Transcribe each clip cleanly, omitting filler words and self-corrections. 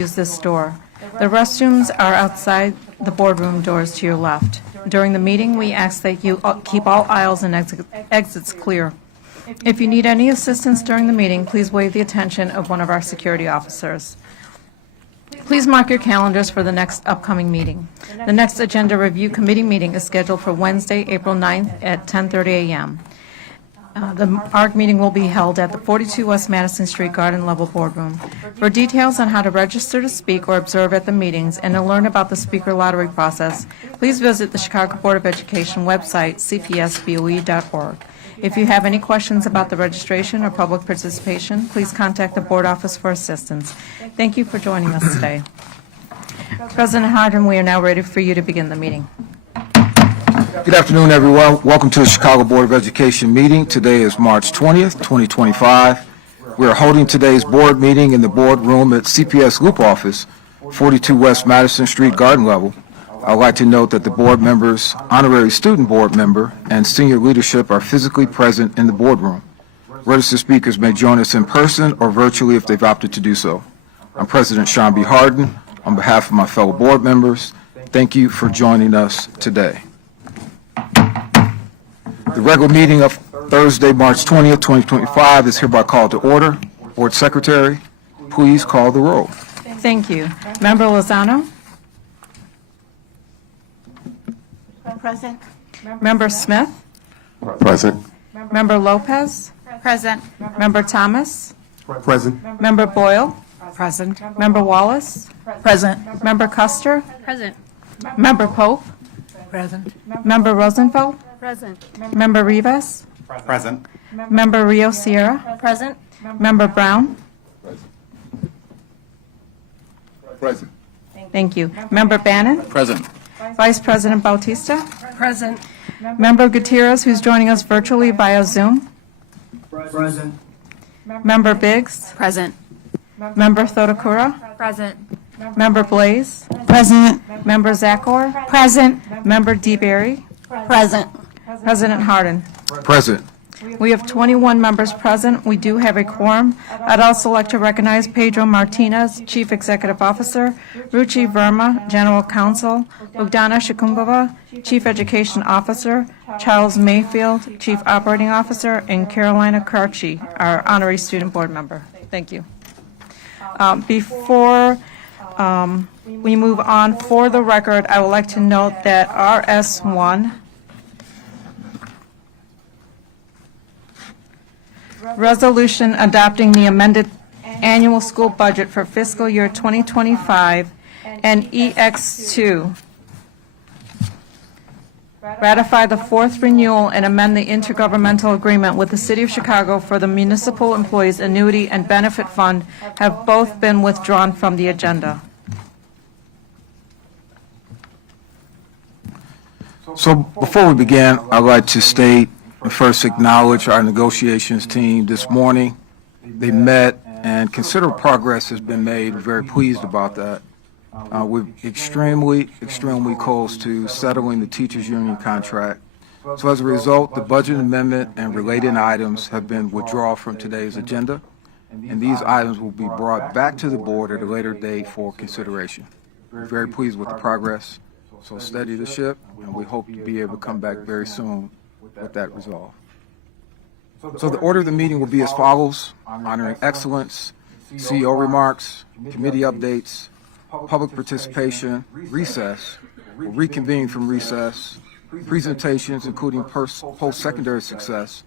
use this door. The restrooms are outside the boardroom doors to your left. During the meeting, we ask that you keep all aisles and exits clear. If you need any assistance during the meeting, please waive the attention of one of our security officers. Please mark your calendars for the next upcoming meeting. The next Agenda Review Committee meeting is scheduled for Wednesday, April 9th at 10:30 a.m. The ARC meeting will be held at the 42 West Madison Street Garden Level Boardroom. For details on how to register to speak or observe at the meetings and to learn about the speaker lottery process, please visit the Chicago Board of Education website, cpsboe.org. If you have any questions about the registration or public participation, please contact the board office for assistance. Thank you for joining us today. President Harden, we are now ready for you to begin the meeting. Good afternoon, everyone. Welcome to the Chicago Board of Education meeting. Today is March 20th, 2025. We are holding today's board meeting in the boardroom at CPS Loop Office, 42 West Madison Street Garden Level. I would like to note that the board members, honorary student board member, and senior leadership are physically present in the boardroom. Registered speakers may join us in person or virtually if they've opted to do so. I'm President Sean B. Harden. On behalf of my fellow board members, thank you for joining us today. The regular meeting of Thursday, March 20th, 2025 is hereby called to order. Board Secretary, please call the roll. Thank you. Member Lozano? Present. Member Smith? Present. Member Lopez? Present. Member Thomas? Present. Member Boyle? Present. Member Wallace? Present. Member Custer? Present. Member Pope? Present. Member Rosenfeld? Present. Member Rivas? Present. Member Rio Sierra? Present. Member Brown? Present. Thank you. Member Bannon? Present. Vice President Bautista? Present. Member Gutierrez, who's joining us virtually via Zoom? Present. Member Biggs? Present. Member Thodakura? Present. Member Blaze? Present. Member Zakor? Present. Member DeBerry? Present. President Harden. Present. We have 21 members present. We do have a quorum. I'd also like to recognize Pedro Martinez, Chief Executive Officer, Ruchi Verma, General Counsel, Bogdana Shikumbova, Chief Education Officer, Charles Mayfield, Chief Operating Officer, and Carolina Karchi, our Honorary Student Board Member. Thank you. Before we move on, for the record, I would like to note that RS1, Resolution adopting the amended annual school budget for fiscal year 2025, and EX2, ratify the fourth renewal and amend the intergovernmental agreement with the City of Chicago for the Municipal Employees Annuity and Benefit Fund, have both been withdrawn from the agenda. So before we begin, I'd like to state and first acknowledge our negotiations team this morning. They met and considerable progress has been made. We're very pleased about that. We're extremely close to settling the teachers union contract. So as a result, the budget amendment and related items have been withdrawn from today's agenda, and these items will be brought back to the board at a later date for consideration. We're very pleased with the progress, so steady the ship, and we hope to be able to come back very soon with that resolve. So the order of the meeting will be as follows: honoring excellence, CEO remarks, committee updates, public participation, recess, we'll reconvene from recess, presentations including post-secondary success,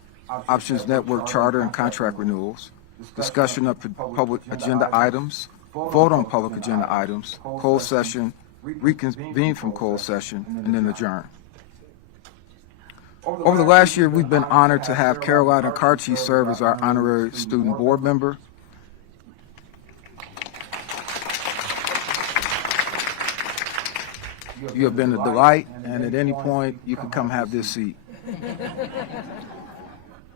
options network charter and contract renewals, discussion of public agenda items, vote on public agenda items, closed session, reconvene from closed session, and then adjourn. Over the last year, we've been honored to have Carolina Karchi serve as our honorary student board member. You have been a delight, and at any point, you can come have this seat.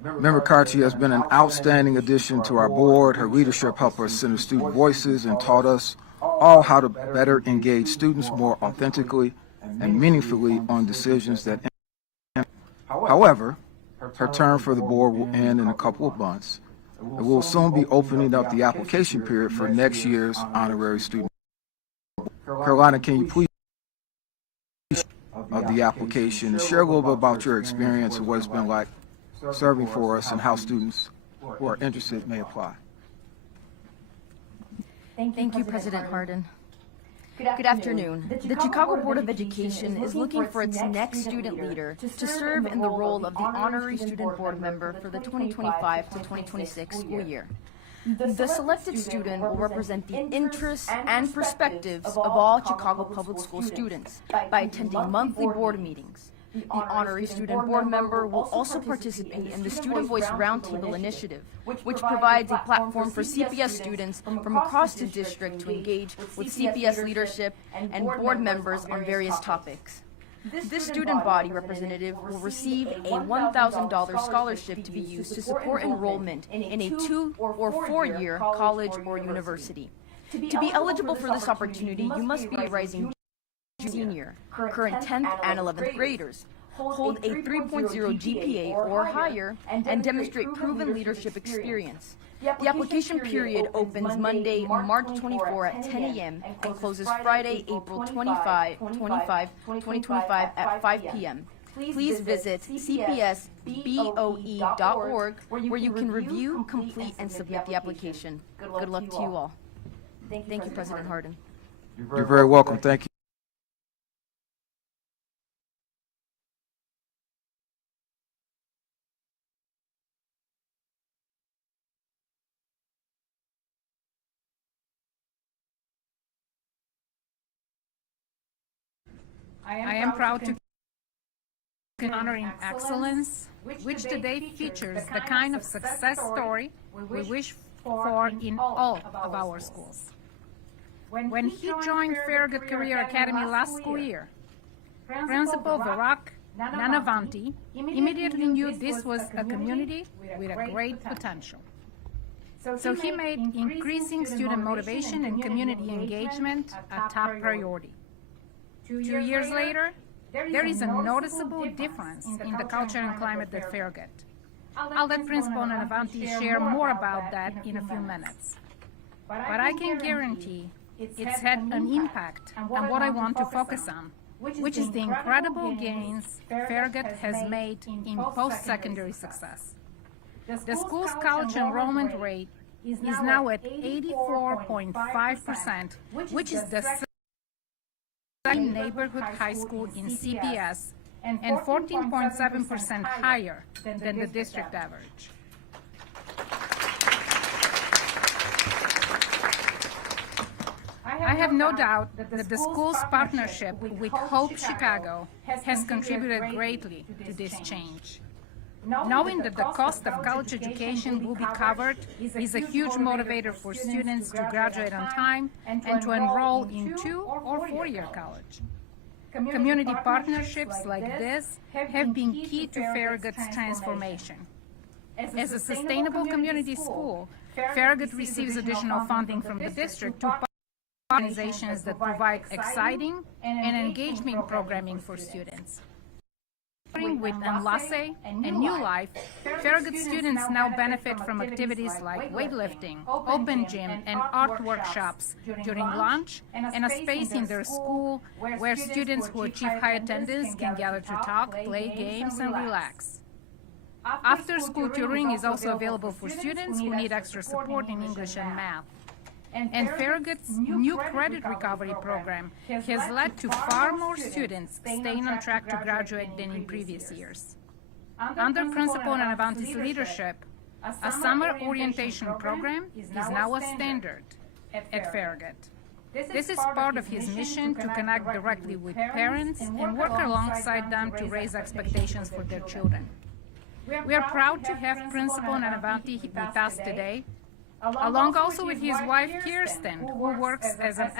Member Karchi has been an outstanding addition to our board. Her leadership helped us center student voices and taught us all how to better engage students more authentically and meaningfully on decisions that. However, her term for the board will end in a couple of months. And we'll soon be opening up the application period for next year's honorary student. Carolina, can you please of the application and share a little bit about your experience and what it's been like serving for us and how students who are interested may apply? Thank you, President Hardin. Good afternoon. The Chicago Board of Education is looking for its next student leader to serve in the role of the Honorary Student Board Member for the 2025 to 2026 school year. The selected student will represent the interests and perspectives of all Chicago Public School students by attending monthly board meetings. The Honorary Student Board Member will also participate in the Student Voice Roundtable Initiative, which provides a platform for CPS students from across the district to engage with CPS leadership and board members on various topics. This student body representative will receive a $1,000 scholarship to be used to support enrollment in a 2- or 4-year college or university. To be eligible for this opportunity, you must be a rising senior, current 10th and 11th graders, hold a 3.0 GPA or higher, and demonstrate proven leadership experience. The application period opens Monday, March 24 at 10 a.m. and closes Friday, April 25, 2025 at 5 p.m. Please visit cpsboe.org where you can review, complete, and submit the application. Good luck to you all. Thank you, President Hardin. You're very welcome. Thank you. I am proud to be honoring excellence, which today features the kind of success story we wish for in all of our schools. When he joined Farragut Career Academy last school year, Principal Varak Nanavanti immediately knew this was a community with a great potential. So he made increasing student motivation and community engagement a top priority. 2 years later, there is a noticeable difference in the culture and climate at Farragut. I'll let Principal Nanavanti share more about that in a few minutes. But I can guarantee it's had an impact on what I want to focus on, which is the incredible gains Farragut has made in post-secondary success. The school's college enrollment rate is now at 84.5%, which is the neighborhood high school in CPS and 14.7% higher than the district average. I have no doubt that the school's partnership with Hope Chicago has contributed greatly to this change. Knowing that the cost of college education will be covered is a huge motivator for students to graduate on time and to enroll in 2- or 4-year college. Community partnerships like this have been key to Farragut's transformation. As a sustainable community school, Farragut receives additional funding from the district to organizations that provide exciting and engaging programming for students. With Enlace and New Life, Farragut students now benefit from activities like weightlifting, open gym, and art workshops during lunch, and a space in their school where students who achieve high attendance can gather to talk, play games, and relax. After-school tutoring is also available for students who need extra support in English and math. And Farragut's new credit recovery program has led to far more students staying on track to graduate than in previous years. Under Principal Nanavanti's leadership, a summer orientation program is now a standard at Farragut. This is part of his mission to connect directly with parents and work alongside them to raise expectations for their children. We are proud to have Principal Nanavanti with us today, along also with his wife Kirsten, who works as an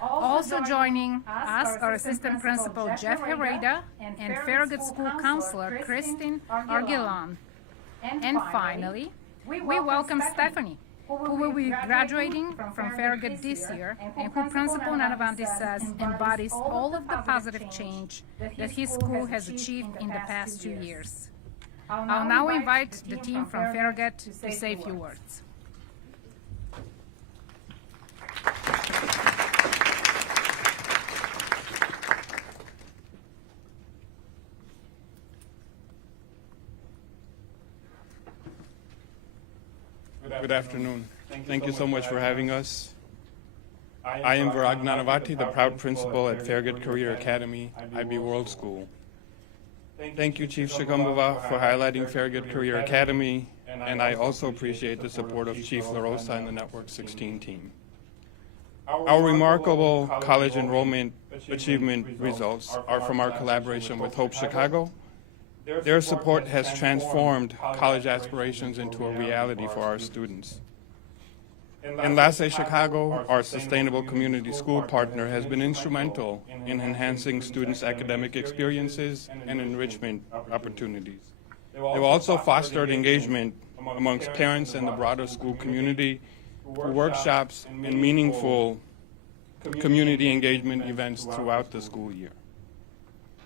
also joining us are Assistant Principal Jeff Hereda and Farragut School Counselor Christine Argilan. And finally, we welcome Stephanie, who will be graduating from Farragut this year, and who Principal Nanavanti says embodies all of the positive change that his school has achieved in the past 2 years. I'll now invite the team from Farragut to say a few words. Good afternoon. Thank you so much for having us. I am Virag Nanavati, the proud principal at Farragut Career Academy, IB World School. Thank you, Chief Shikumbava, for highlighting Farragut Career Academy, and I also appreciate the support of Chief LaRosa and the Network 16 team. Our remarkable college enrollment achievement results are from our collaboration with Hope Chicago. Their support has transformed college aspirations into a reality for our students. And LASE Chicago, our sustainable community school partner, has been instrumental in enhancing students' academic experiences and enrichment opportunities. They've also fostered engagement amongst parents and the broader school community through workshops and meaningful community engagement events throughout the school year.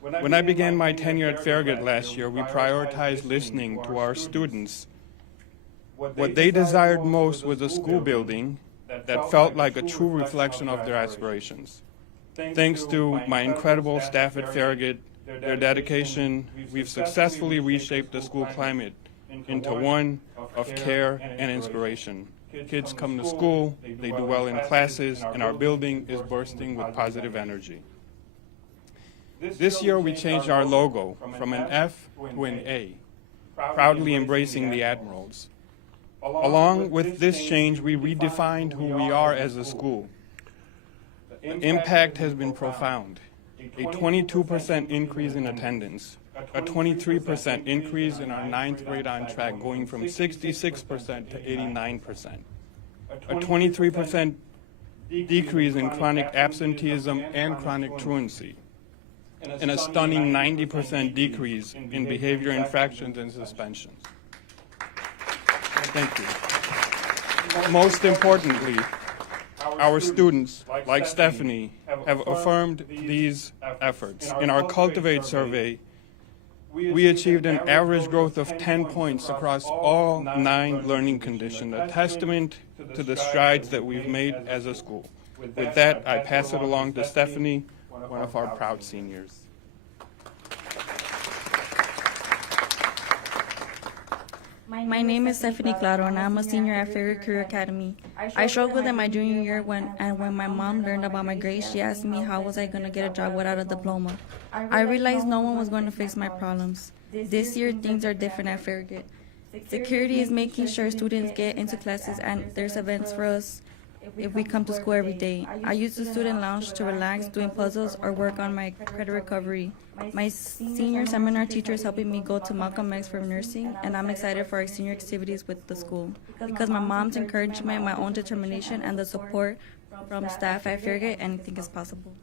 When I began my tenure at Farragut last year, we prioritized listening to our students. What they desired most was a school building that felt like a true reflection of their aspirations. Thanks to my incredible staff at Farragut, their dedication, we've successfully reshaped the school climate into one of care and inspiration. Kids come to school, they do well in classes, and our building is bursting with positive energy. This year we changed our logo from an F to an A, proudly embracing the Admirals. Along with this change, we redefined who we are as a school. The impact has been profound. A 22% increase in attendance, a 23% increase in our 9th grade on track, going from 66% to 89%, a 23% decrease in chronic absenteeism and chronic truancy, and a stunning 90% decrease in behavior infractions and suspensions. Thank you. Most importantly, our students, like Stephanie, have affirmed these efforts. In our Cultivate survey, we achieved an average growth of 10 points across all 9 learning conditions, a testament to the strides that we've made as a school. With that, I pass it along to Stephanie, one of our proud seniors. My name is Stephanie Claro, and I'm a senior at Farragut Career Academy. I struggled in my junior year when my mom learned about my grades, she asked me how was I going to get a job without a diploma. I realized no one was going to fix my problems. This year, things are different at Farragut. Security is making sure students get into classes, and there's events for us if we come to school every day. I use the student lounge to relax, doing puzzles or work on my credit recovery. My senior seminar teacher is helping me go to Malcolm X for nursing, and I'm excited for our senior activities with the school because my mom's encouragement, my own determination, and the support from staff at Farragut, anything is possible.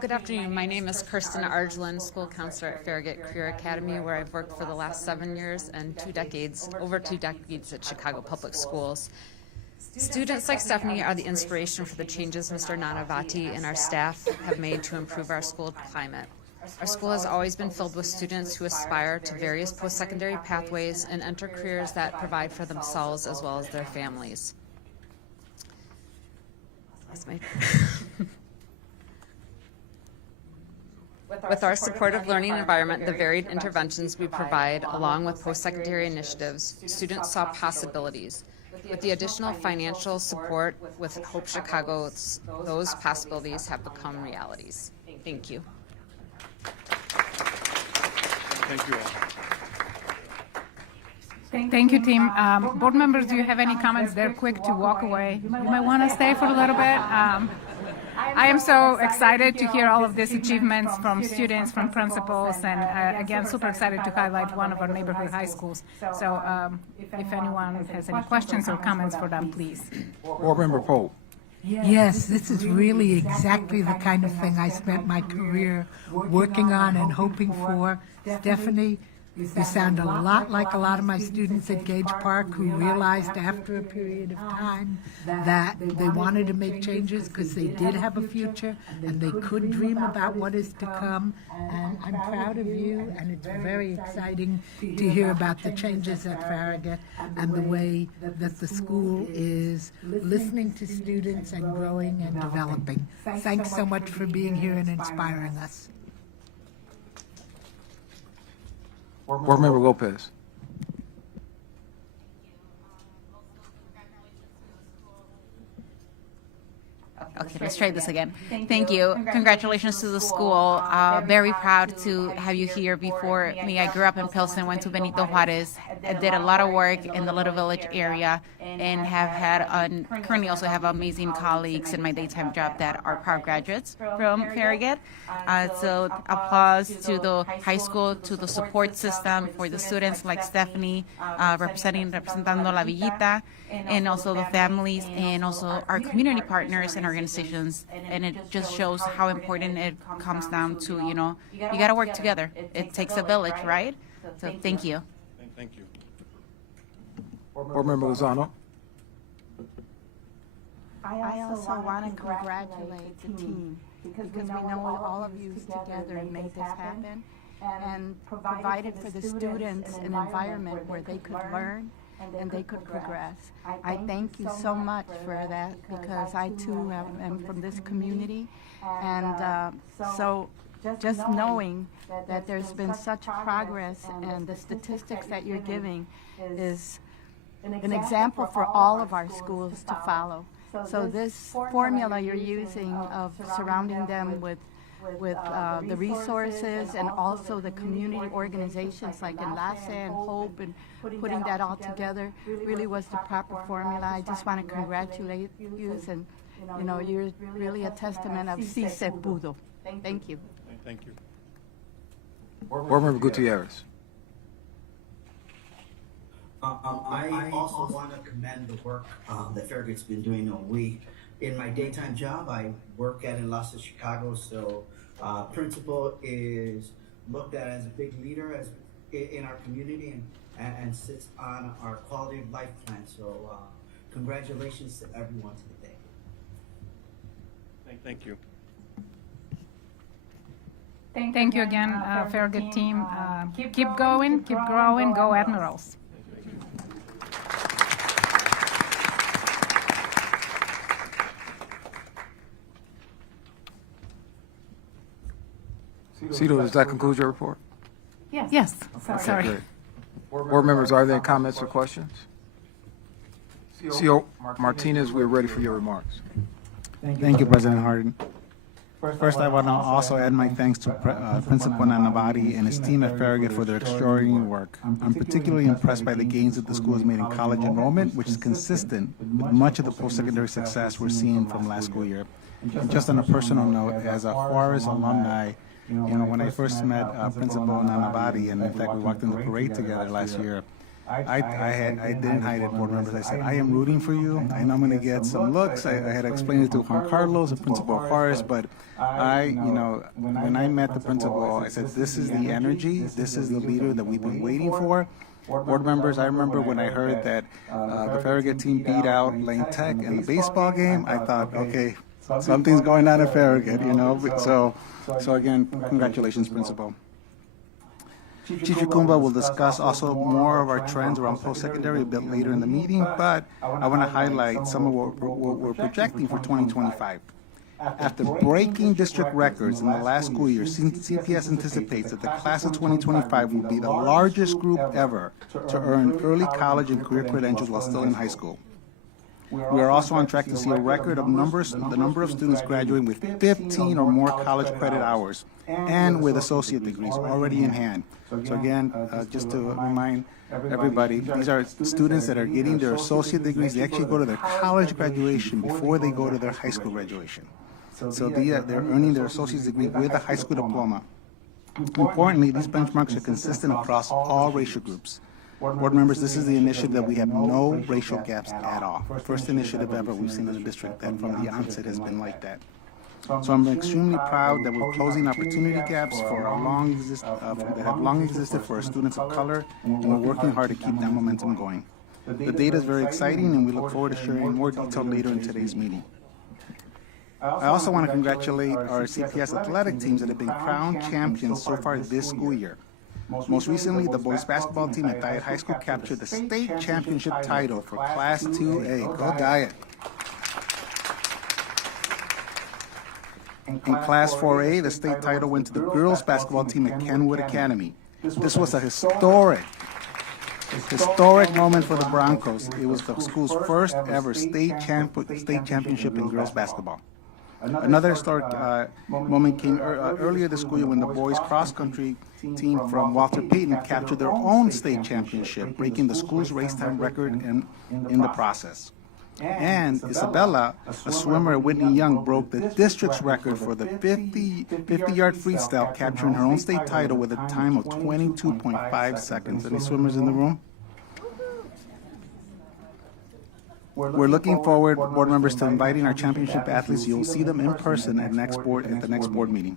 Good afternoon. My name is Kirsten Argelin, school counselor at Farragut Career Academy, where I've worked for the last 7 years and over two decades at Chicago Public Schools. Students like Stephanie are the inspiration for the changes Mr. Nanavati and our staff have made to improve our school climate. Our school has always been filled with students who aspire to various post-secondary pathways and enter careers that provide for themselves as well as their families. With our supportive learning environment, the varied interventions we provide, along with post-secondary initiatives, students saw possibilities. With the additional financial support with Hope Chicago, those possibilities have become realities. Thank you. Thank you all. Thank you, team. Board members, do you have any comments? They're quick to walk away. You might want to stay for a little bit. I am so excited to hear all of these achievements from students, from principals, and again, super excited to highlight one of our neighborhood high schools. So if anyone has any questions or comments for them, please. Board Member Pope. Yes, this is really exactly the kind of thing I spent my career working on and hoping for. Stephanie, you sound a lot like a lot of my students at Gage Park who realized after a period of time that they wanted to make changes because they did have a future and they could dream about what is to come. And I'm proud of you, and it's very exciting to hear about the changes at Farragut and the way that the school is listening to students and growing and developing. Thanks so much for being here and inspiring us. Board Member Lopez. Okay, let's try this again. Thank you. Congratulations to the school. Very proud to have you here before me. I grew up in Pilsen, went to Benito Juarez. I did a lot of work in the Little Village area and have had, currently also have amazing colleagues in my daytime job that are proud graduates from Farragut. So applause to the high school, to the support system for the students like Stephanie, representando La Villita, and also the families and also our community partners and organizations. And it just shows how important it comes down to, you got to work together. It takes a village, right? So thank you. Thank you. Board Member Lozano. I also want to congratulate the team because we know all of you together made this happen and provided for the students an environment where they could learn and they could progress. I thank you so much for that because I too am from this community, and so just knowing that there's been such progress and the statistics that you're giving is an example for all of our schools to follow. So this formula you're using of surrounding them with the resources and also the community organizations like Enlace and Hope and putting that all together really was the proper formula. I just want to congratulate you, and you're really a testament of si se pudo. Thank you. Thank you. Board Member Gutierrez. I also want to commend the work that Farragut's been doing. In my daytime job, I work at Enlace Chicago, so principal is looked at as a big leader in our community and sits on our quality of life plan. So congratulations to everyone today. Thank you. Thank you again, Farragut team. Keep going, keep growing, go Admirals. Cito, does that conclude your report? Yes, sorry. Great. Board members, are there any comments or questions? CEO Martinez, we're ready for your remarks. Thank you, President Hardin. First, I want to also add my thanks to Principal Nanavati and his team at Farragut for their extraordinary work. I'm particularly impressed by the gains that the school has made in college enrollment, which is consistent with much of the post-secondary success we're seeing from last school year. And just on a personal note, as a Juarez alumni, when I first met Principal Nanavati, and in fact we walked in the parade together last year, I didn't hide it, board members. I said, I am rooting for you. I know I'm going to get some looks. I had explained it to Juan Carlos, the principal of Juarez, but when I met the principal, I said, this is the energy, this is the leader that we've been waiting for. Board members, I remember when I heard that the Farragut team beat out Lane Tech in the baseball game, I thought, okay, something's going on at Farragut, So again, congratulations, Principal. Chief Chukumba will discuss also more of our trends around post-secondary a bit later in the meeting, but I want to highlight some of what we're projecting for 2025. After breaking district records in the last school year, CPS anticipates that the class of 2025 will be the largest group ever to earn early college and career credentials while still in high school. We are also on track to see a record of the number of students graduating with 15 or more college credit hours and with associate degrees already in hand. So again, just to remind everybody, these are students that are getting their associate degrees. They actually go to their college graduation before they go to their high school graduation. So they're earning their associate's degree with a high school diploma. Importantly, these benchmarks are consistent across all racial groups. Board members, this is the initiative that we have no racial gaps at all. First initiative ever we've seen in the district that from the onset has been like that. So I'm extremely proud that we're closing opportunity gaps that have long existed for our students of color, and we're working hard to keep that momentum going. The data is very exciting, and we look forward to sharing more detail later in today's meeting. I also want to congratulate our CPS athletic teams that have been crowned champions so far this school year. Most recently, the boys basketball team at Diet High School captured the state championship title for Class 2A. Go Diet! In Class 4A, the state title went to the girls basketball team at Kenwood Academy. This was a historic moment for the Broncos. It was the school's first ever state championship in girls basketball. Another historic moment came earlier this school year when the boys cross-country team from Walter Payton captured their own state championship, breaking the school's race time record in the process. And Isabella, a swimmer at Whitney Young, broke the district's record for the 50-yard freestyle, capturing her own state title with a time of 22.5 seconds. Any swimmers in the room? We're looking forward, board members, to inviting our championship athletes. You'll see them in person at the next board meeting.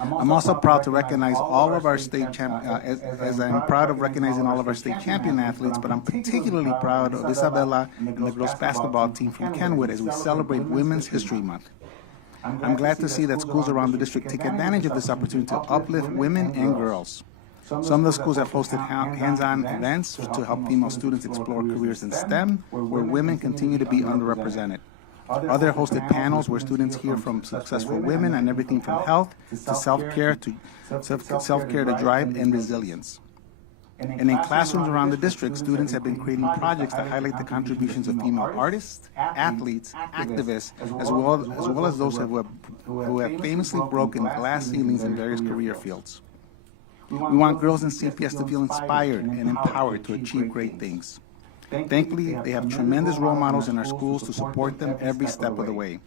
I'm also proud to recognize all of our state as I'm proud of recognizing all of our state champion athletes, but I'm particularly proud of Isabella and the girls basketball team from Kenwood as we celebrate Women's History Month. I'm glad to see that schools around the district take advantage of this opportunity to uplift women and girls. Some of the schools have hosted hands-on events to help female students explore careers in STEM, where women continue to be underrepresented. Other hosted panels where students hear from successful women on everything from health to self-care to drive and resilience. And in classrooms around the district, students have been creating projects that highlight the contributions of female artists, athletes, activists, as well as those who have famously broken glass ceilings in various career fields. We want girls in CPS to feel inspired and empowered to achieve great things. Thankfully, they have tremendous role models in our schools to support them every step of the way.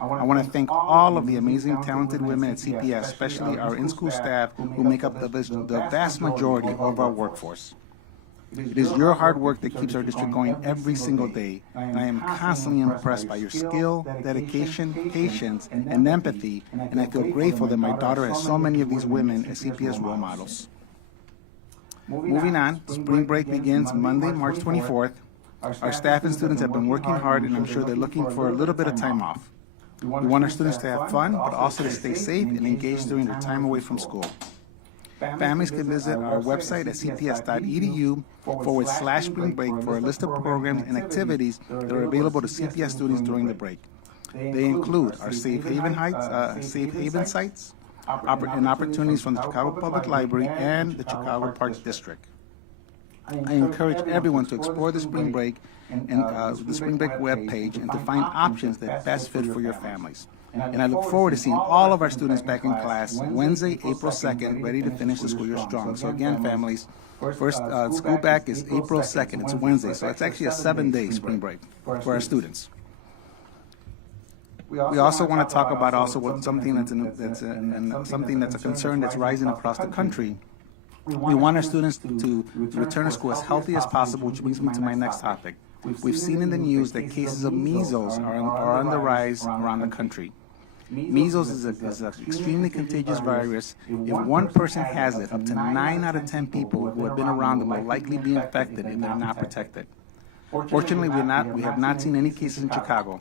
I want to thank all of the amazing, talented women at CPS, especially our in-school staff, who make up the vast majority of our workforce. It is your hard work that keeps our district going every single day, and I am constantly impressed by your skill, dedication, patience, and empathy, and I feel grateful that my daughter has so many of these women as CPS role models. Moving on, spring break begins Monday, March 24th. Our staff and students have been working hard, and I'm sure they're looking for a little bit of time off. We want our students to have fun, but also to stay safe and engaged during their time away from school. Families can visit our website at cps.edu/spring break for a list of programs and activities that are available to CPS students during the break. They include our safe haven sites, and opportunities from the Chicago Public Library and the Chicago Park District. I encourage everyone to explore the spring break and the spring break webpage and to find options that best fit for your families. And I look forward to seeing all of our students back in class Wednesday, April 2nd, ready to finish the school year strong. So again, families, first school back is April 2nd. It's Wednesday, so it's actually a 7-day spring break for our students. We also want to talk about something that's a concern that's rising across the country. We want our students to return to school as healthy as possible, which brings me to my next topic. We've seen in the news that cases of measles are on the rise around the country. Measles is an extremely contagious virus. If one person has it, up to 9 out of 10 people who have been around them will likely be infected if they're not protected. Fortunately, we have not seen any cases in Chicago,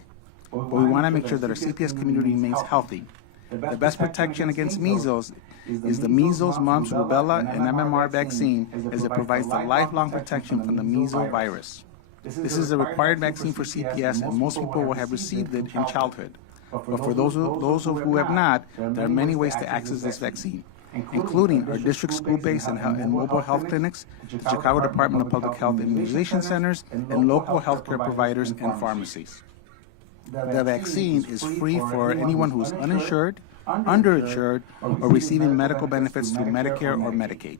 but we want to make sure that our CPS community remains healthy. The best protection against measles is the measles, mumps, rubella, and MMR vaccine, as it provides the lifelong protection from the measles virus. This is a required vaccine for CPS, and most people will have received it in childhood. But for those who have not, there are many ways to access this vaccine, including our district school-based and mobile health clinics, the Chicago Department of Public Health Immunization Centers, and local healthcare providers and pharmacies. The vaccine is free for anyone who is uninsured, underinsured, or receiving medical benefits through Medicare or Medicaid.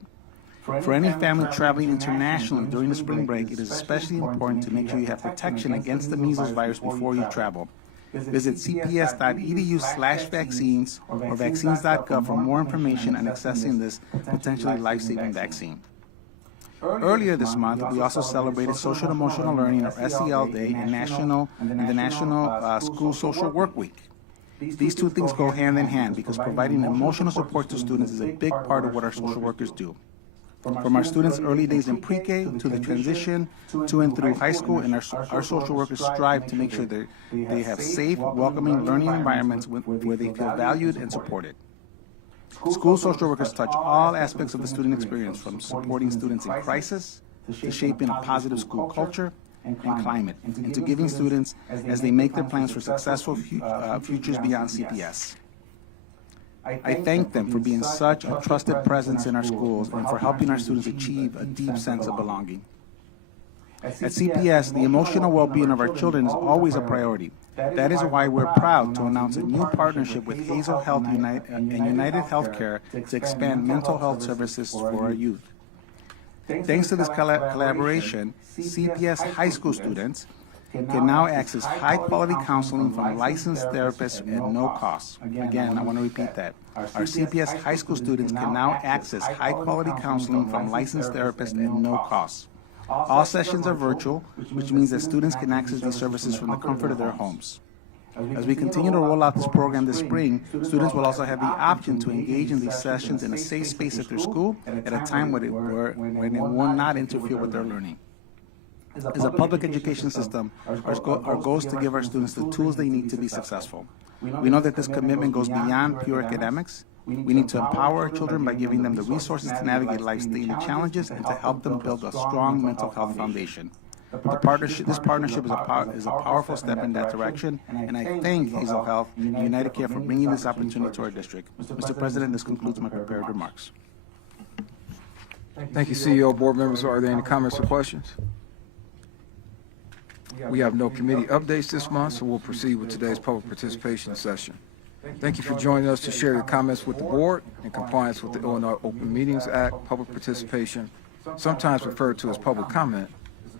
For any family traveling internationally during the spring break, it is especially important to make sure you have protection against the measles virus before you travel. Visit cps.edu/vaccines or vaccines.gov for more information on accessing this potentially life-saving vaccine. Earlier this month, we also celebrated Social and Emotional Learning, or SEL Day, and the National School Social Work Week. These two things go hand in hand because providing emotional support to students is a big part of what our social workers do. From our students' early days in pre-K to the transition to and through high school, and our social workers strive to make sure that they have safe, welcoming learning environments where they feel valued and supported. School social workers touch all aspects of the student experience, from supporting students in crisis to shaping a positive school culture and climate, and to giving students as they make their plans for successful futures beyond CPS. I thank them for being such a trusted presence in our schools and for helping our students achieve a deep sense of belonging. At CPS, the emotional well-being of our children is always a priority. That is why we're proud to announce a new partnership with Hazel Health and United Healthcare to expand mental health services for our youth. Thanks to this collaboration, CPS high school students can now access high-quality counseling from licensed therapists at no cost. Again, I want to repeat that. Our CPS high school students can now access high-quality counseling from licensed therapists at no cost. All sessions are virtual, which means that students can access these services from the comfort of their homes. As we continue to roll out this program this spring, students will also have the option to engage in these sessions in a safe space at their school at a time when it will not interfere with their learning. As a public education system, our goal is to give our students the tools they need to be successful. We know that this commitment goes beyond pure academics. We need to empower our children by giving them the resources to navigate life's daily challenges and to help them build a strong mental health foundation. This partnership is a powerful step in that direction, and I thank Hazel Health and United Care for bringing this opportunity to our district. Mr. President, this concludes my prepared remarks. Thank you, CEO. Board members, are there any comments or questions? We have no committee updates this month, so we'll proceed with today's public participation session. Thank you for joining us to share your comments with the board. In compliance with the Illinois Open Meetings Act, public participation, sometimes referred to as public comment,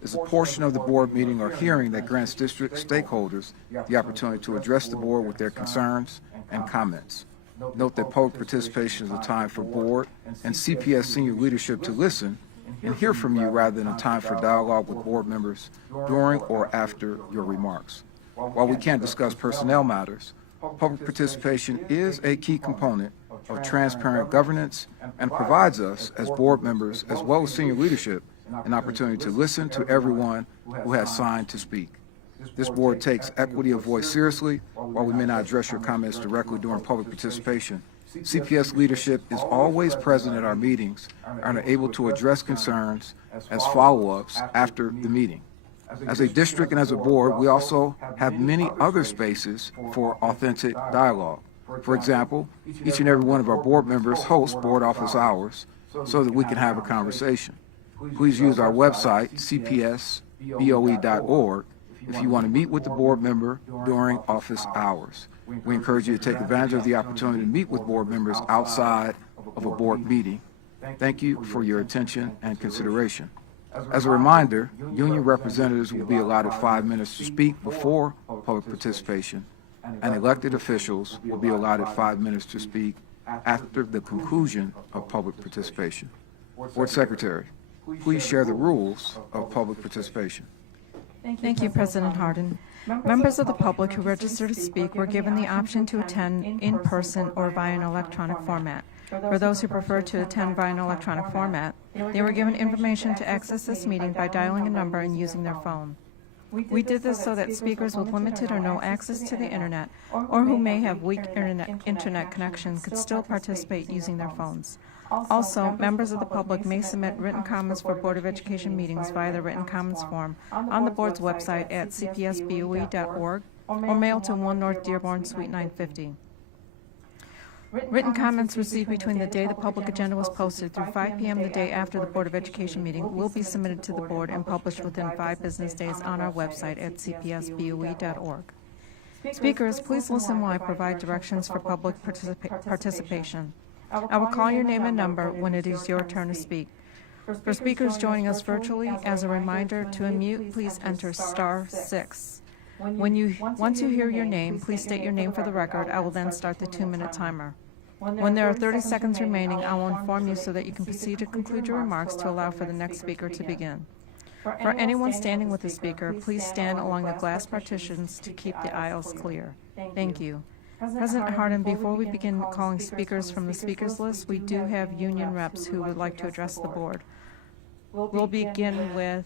is a portion of the board meeting or hearing that grants district stakeholders the opportunity to address the board with their concerns and comments. Note that public participation is a time for board and CPS senior leadership to listen and hear from you rather than a time for dialogue with board members during or after your remarks. While we can't discuss personnel matters, public participation is a key component of transparent governance and provides us as board members as well as senior leadership an opportunity to listen to everyone who has signed to speak. This board takes equity of voice seriously. While we may not address your comments directly during public participation, CPS leadership is always present at our meetings and are able to address concerns as follow-ups after the meeting. As a district and as a board, we also have many other spaces for authentic dialogue. For example, each and every one of our board members hosts board office hours so that we can have a conversation. Please use our website, cpsboe.org, if you want to meet with the board member during office hours. We encourage you to take advantage of the opportunity to meet with board members outside of a board meeting. Thank you for your attention and consideration. As a reminder, union representatives will be allotted 5 minutes to speak before public participation, and elected officials will be allotted 5 minutes to speak after the conclusion of public participation. Board Secretary, please share the rules of public participation. Thank you, President Hardin. Members of the public who register to speak were given the option to attend in person or via an electronic format. For those who prefer to attend via an electronic format, they were given information to access this meeting by dialing a number and using their phone. We did this so that speakers with limited or no access to the internet or who may have weak internet connection could still participate using their phones. Also, members of the public may submit written comments for Board of Education meetings via the written comments form on the board's website at cpsboe.org or mail to 1 North Dearborn, Suite 950. Written comments received between the day the public agenda was posted through 5 p.m. the day after the Board of Education meeting will be submitted to the board and published within 5 business days on our website at cpsboe.org. Speakers, please listen while I provide directions for public participation. I will call your name and number when it is your turn to speak. For speakers joining us virtually, as a reminder, to unmute, please enter *6. Once you hear your name, please state your name for the record. I will then start the 2-minute timer. When there are 30 seconds remaining, I will inform you so that you can proceed to conclude your remarks to allow for the next speaker to begin. For anyone standing with the speaker, please stand along the glass partitions to keep the aisles clear. Thank you. President Hardin, before we begin calling speakers from the speakers list, we do have union reps who would like to address the board. We'll begin with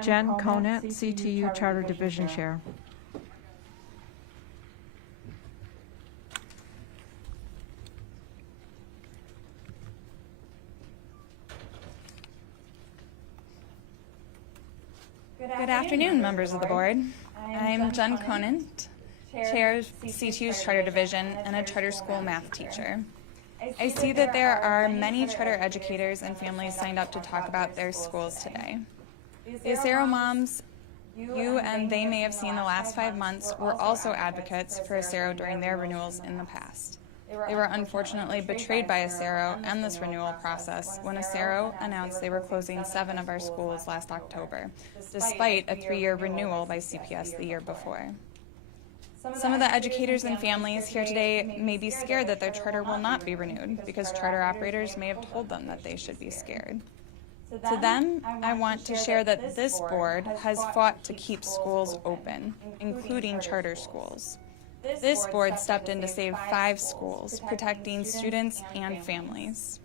Jen Conant, CTU Charter Division Chair. Good afternoon, members of the board. I'm Jen Conant, Chair of CTU's Charter Division and a charter school math teacher. I see that there are many charter educators and families signed up to talk about their schools today. The Acero moms you and they may have seen the last 5 months were also advocates for Acero during their renewals in the past. They were unfortunately betrayed by Acero and this renewal process when Acero announced they were closing 7 of our schools last October, despite a 3-year renewal by CPS the year before. Some of the educators and families here today may be scared that their charter will not be renewed because charter operators may have told them that they should be scared. To them, I want to share that this board has fought to keep schools open, including charter schools. This board stepped in to save 5 schools, protecting students and families.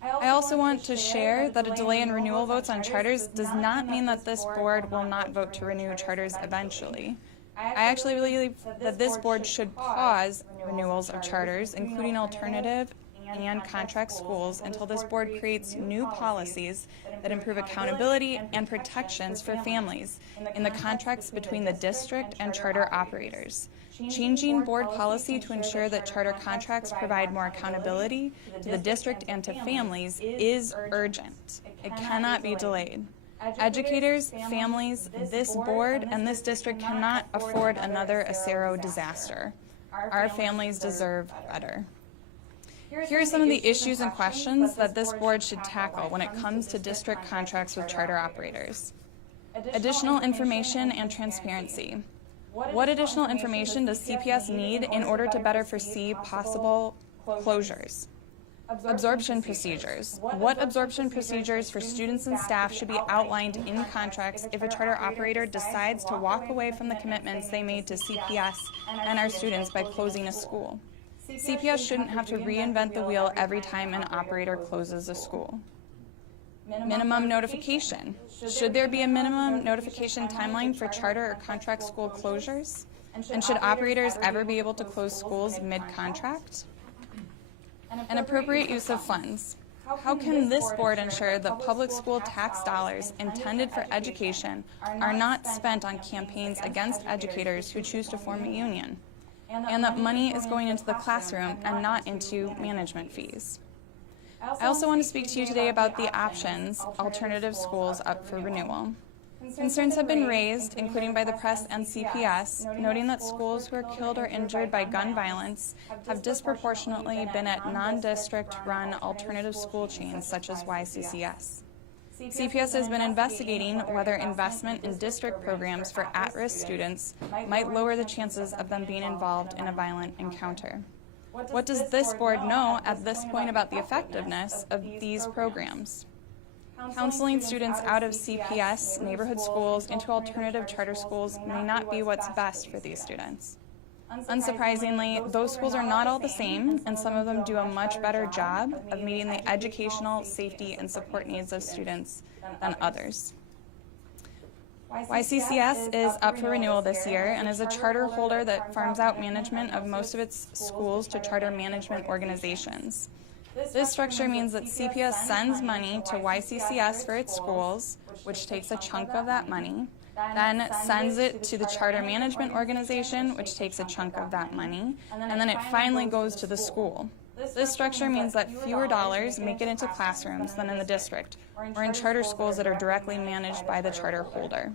I also want to share that a delay in renewal votes on charters does not mean that this board will not vote to renew charters eventually. I actually believe that this board should pause renewals of charters, including alternative and contract schools, until this board creates new policies that improve accountability and protections for families in the contracts between the district and charter operators. Changing board policy to ensure that charter contracts provide more accountability to the district and to families is urgent. It cannot be delayed. Educators, families, this board, and this district cannot afford another Acero disaster. Our families deserve better. Here are some of the issues and questions that this board should tackle when it comes to district contracts with charter operators. Additional information and transparency. What additional information does CPS need in order to better foresee possible closures? Absorption procedures. What absorption procedures for students and staff should be outlined in contracts if a charter operator decides to walk away from the commitments they made to CPS and our students by closing a school? CPS shouldn't have to reinvent the wheel every time an operator closes a school. Minimum notification. Should there be a minimum notification timeline for charter or contract school closures? And should operators ever be able to close schools mid-contract? And appropriate use of funds. How can this board ensure that public school tax dollars intended for education are not spent on campaigns against educators who choose to form a union? And that money is going into the classroom and not into management fees. I also want to speak to you today about the options alternative schools up for renewal. Concerns have been raised, including by the press and CPS, noting that schools who are killed or injured by gun violence have disproportionately been at non-district run alternative school chains such as YCCS. CPS has been investigating whether investment in district programs for at-risk students might lower the chances of them being involved in a violent encounter. What does this board know at this point about the effectiveness of these programs? Counseling students out of CPS neighborhood schools into alternative charter schools may not be what's best for these students. Unsurprisingly, those schools are not all the same, and some of them do a much better job of meeting the educational, safety, and support needs of students than others. YCCS is up for renewal this year and is a charter holder that farms out management of most of its schools to charter management organizations. This structure means that CPS sends money to YCCS for its schools, which takes a chunk of that money, then sends it to the charter management organization, which takes a chunk of that money, and then it finally goes to the school. This structure means that fewer dollars make it into classrooms than in the district, or in charter schools that are directly managed by the charter holder.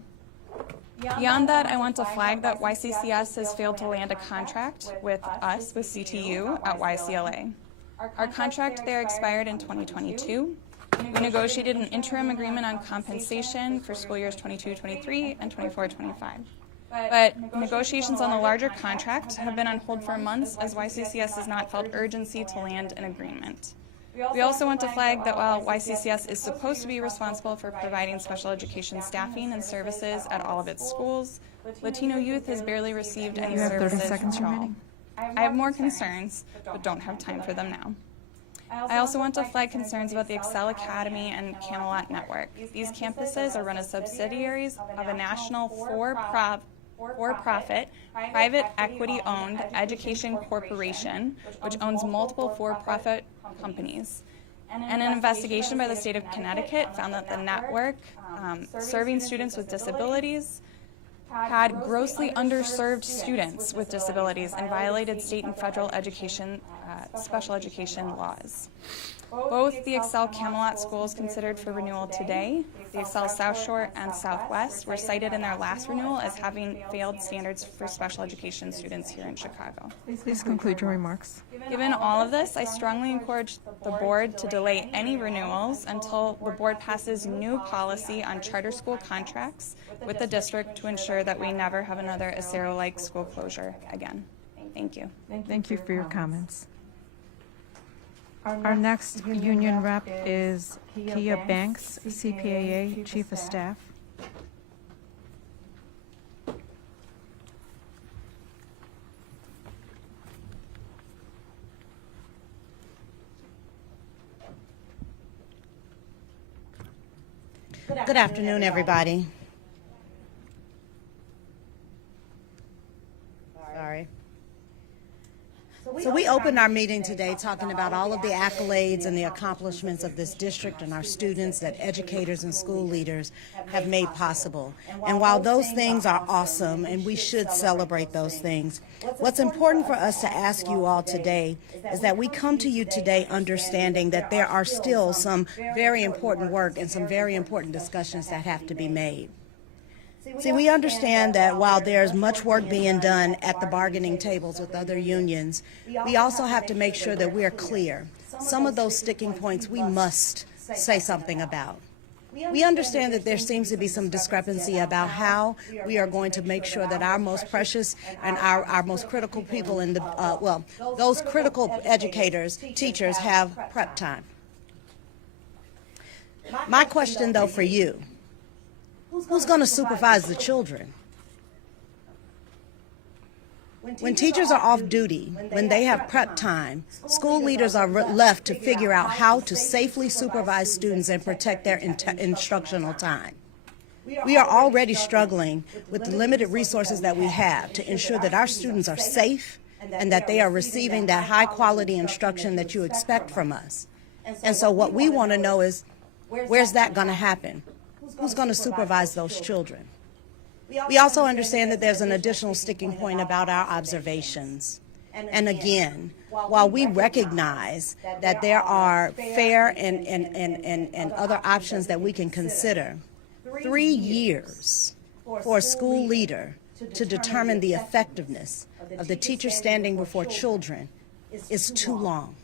Beyond that, I want to flag that YCCS has failed to land a contract with us, with CTU, at YCLA. Our contract there expired in 2022. We negotiated an interim agreement on compensation for school years 22-23 and 24-25. But negotiations on the larger contract have been on hold for months as YCCS has not felt urgency to land an agreement. We also want to flag that while YCCS is supposed to be responsible for providing special education staffing and services at all of its schools, Latino youth has barely received any You have 30 services seconds at all. remaining. I have more concerns, but don't have time for them now. I also want to flag concerns about the Excel Academy and Camelot Network. These campuses are run as subsidiaries of a national for-profit, private equity-owned education corporation, which owns multiple for-profit companies. And an investigation by the state of Connecticut found that the network, serving students with disabilities, had grossly underserved students with disabilities and violated state and federal education, special education laws. Both the Excel Camelot schools considered for renewal today, the Excel South Shore and Southwest, were cited in their last renewal as having failed standards for special education students here in Chicago. Please conclude your remarks. Given all of this, I strongly encourage the board to delay any renewals until the board passes new policy on charter school contracts with the district to ensure that we never have another Acero-like school closure again. Thank you. Thank you for your comments. Our next union rep is Kia Banks, CPAA Chief of Staff. Good afternoon, everybody. Sorry. So we opened our meeting today talking about all of the accolades and the accomplishments of this district and our students that educators and school leaders have made possible. And while those things are awesome and we should celebrate those things, what's important for us to ask you all today is that we come to you today understanding that there are still some very important work and some very important discussions that have to be made. See, we understand that while there's much work being done at the bargaining tables with other unions, we also have to make sure that we are clear. Some of those sticking points we must say something about. We understand that there seems to be some discrepancy about how we are going to make sure that our most precious and our most critical people in the, those critical educators, teachers, have prep time. My question, though, for you, who's going to supervise the children? When teachers are off duty, when they have prep time, school leaders are left to figure out how to safely supervise students and protect their instructional time. We are already struggling with the limited resources that we have to ensure that our students are safe and that they are receiving that high-quality instruction that you expect from us. And so what we want to know is, where's that going to happen? Who's going to supervise those children? We also understand that there's an additional sticking point about our observations. And again, while we recognize that there are fair and other options that we can consider, 3 years for a school leader to determine the effectiveness of the teacher standing before children is too long.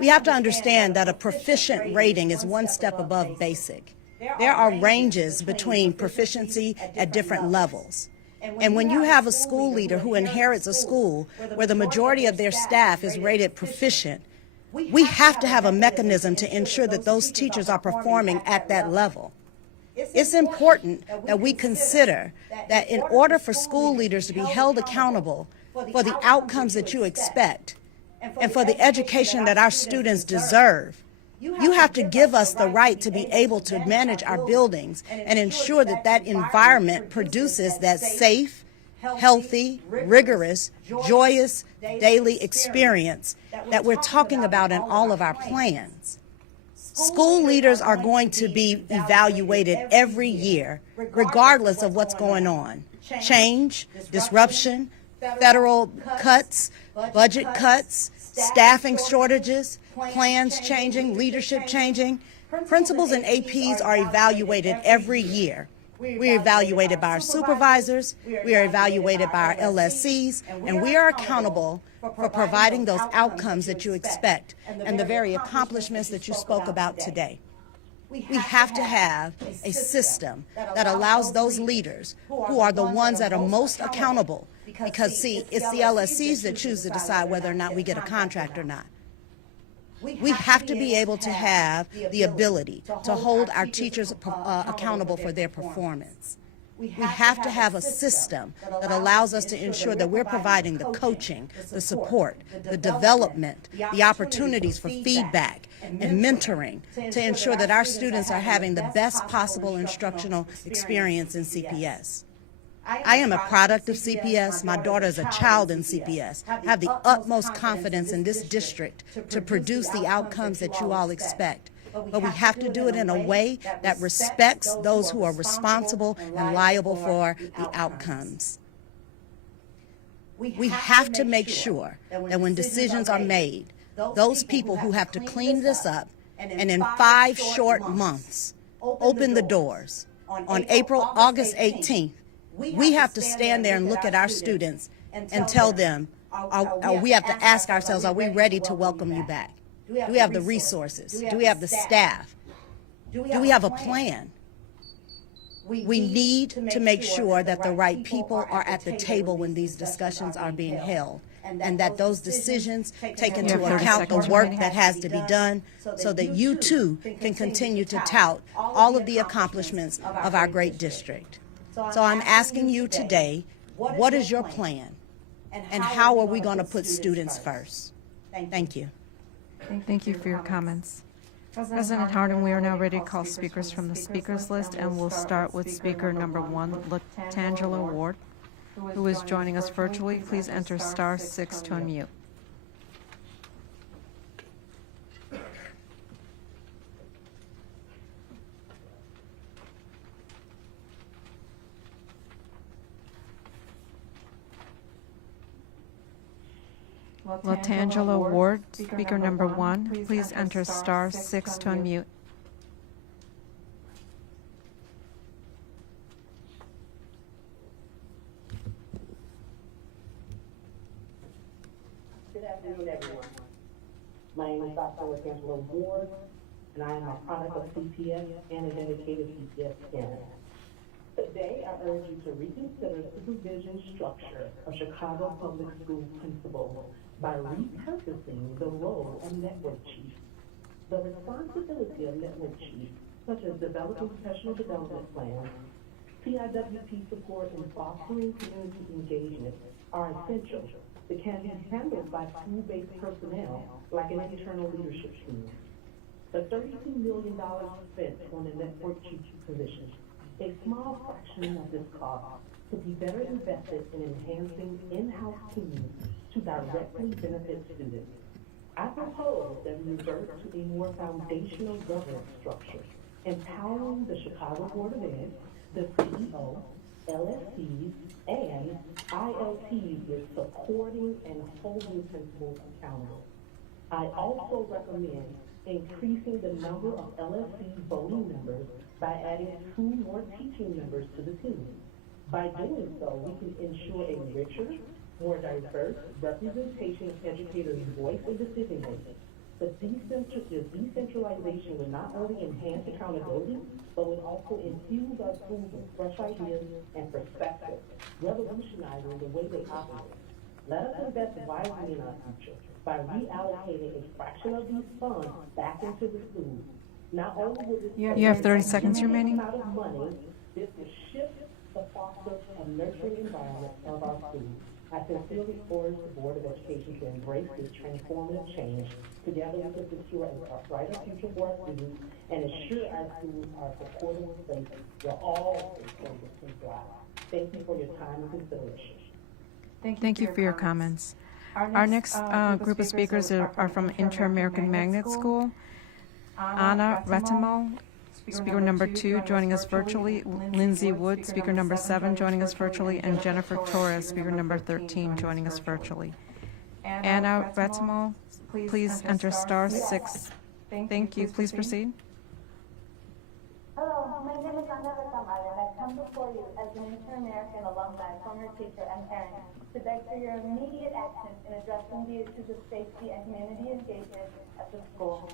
We have to understand that a proficient rating is one step above basic. There are ranges between proficiency at different levels. And when you have a school leader who inherits a school where the majority of their staff is rated proficient, we have to have a mechanism to ensure that those teachers are performing at that level. It's important that we consider that in order for school leaders to be held accountable for the outcomes that you expect and for the education that our students deserve, you have to give us the right to be able to manage our buildings and ensure that that environment produces that safe, healthy, rigorous, joyous daily experience that we're talking about in all of our plans. School leaders are going to be evaluated every year, regardless of what's going on. Change, disruption, federal cuts, budget cuts, staffing shortages, plans changing, leadership changing. Principals and APs are evaluated every year. We are evaluated by our supervisors, we are evaluated by our LSCs, and we are accountable for providing those outcomes that you expect and the very accomplishments that you spoke about today. We have to have a system that allows those leaders who are the ones that are most accountable, because, see, it's the LSCs that choose to decide whether or not we get a contract or not. We have to be able to have the ability to hold our teachers accountable for their performance. We have to have a system that allows us to ensure that we're providing the coaching, the support, the development, the opportunities for feedback and mentoring to ensure that our students are having the best possible instructional experience in CPS. I am a product of CPS. My daughter is a child in CPS. I have the utmost confidence in this district to produce the outcomes that you all expect. But we have to do it in a way that respects those who are responsible and liable for the outcomes. We have to make sure that when decisions are made, those people who have to clean this up and in 5 short months open the doors on August 18th, we have to stand there and look at our students and tell them, we have to ask ourselves, are we ready to welcome you back? Do we have the resources? Do we have the staff? Do we have a plan? We need to make sure that the right people are at the table when these discussions are being held, and that those decisions take into account the work that has to be done so that you too can continue to tout all of the accomplishments of our great district. So I'm asking you today, what is your plan, and how are we going to put students first? Thank you. Thank you for your comments. President Hardin, we are now ready to call speakers from the speakers list, and we'll start with speaker number 1, Latangela Ward, who is joining us virtually. Please enter *6 to unmute. Latangela Ward, speaker number 1, please enter *6 to unmute. Good afternoon, everyone. My name is Dr. Latangela Ward, and I am a product of CPS and a dedicated CPS candidate. Today, I urge you to reconsider supervision structure of Chicago Public School principals by repurposing the role of network chief. The responsibility of network chief, such as developing professional development plans, PIWP support, and fostering community engagement, are essential that can be handled by school-based personnel like an internal leadership team. The $32 million spent on the network chief position, a small fraction of this cost could be better invested in enhancing in-house teams to directly benefit students. I propose that we revert to a more foundational governance structure, empowering the Chicago Board of Ed, the CEO, LSCs, and ILTs with supporting and holding principals accountable. I also recommend increasing the number of LSC voting members by adding 2 more teaching members to the team. By doing so, we can ensure a richer, more diverse representation of educators' voice in decision-making. The decentralization will not only enhance accountability, but will also infuse our schools with fresh ideas and perspectives, revolutionizing the way they operate. Let us invest wisely in our future by reallocating a fraction of these funds back into the schools. Not only will this You have 30 seconds remaining. amount of money, this will shift the foster and nurturing environment of our schools. I sincerely urge the Board of Education to embrace this transformative change. Together we can secure a brighter future for our students and ensure our schools are supportive places where all stakeholders can thrive. Thank you for your time and consideration. Thank you for your comments. Our next group of speakers are from Inter-American Magnet School. Anna Retimal, speaker number 2, joining us virtually. Lindsay Wood, speaker number 7, joining us virtually. And Jennifer Torres, speaker number 13, joining us virtually. Anna Retimal, please enter *6. Thank you. Please proceed. Hello, my name is Anna Retimal, and I come before you as an Inter-American alumni, former teacher, and parent to beg for your immediate action in addressing the issues of safety and community engagement at the school.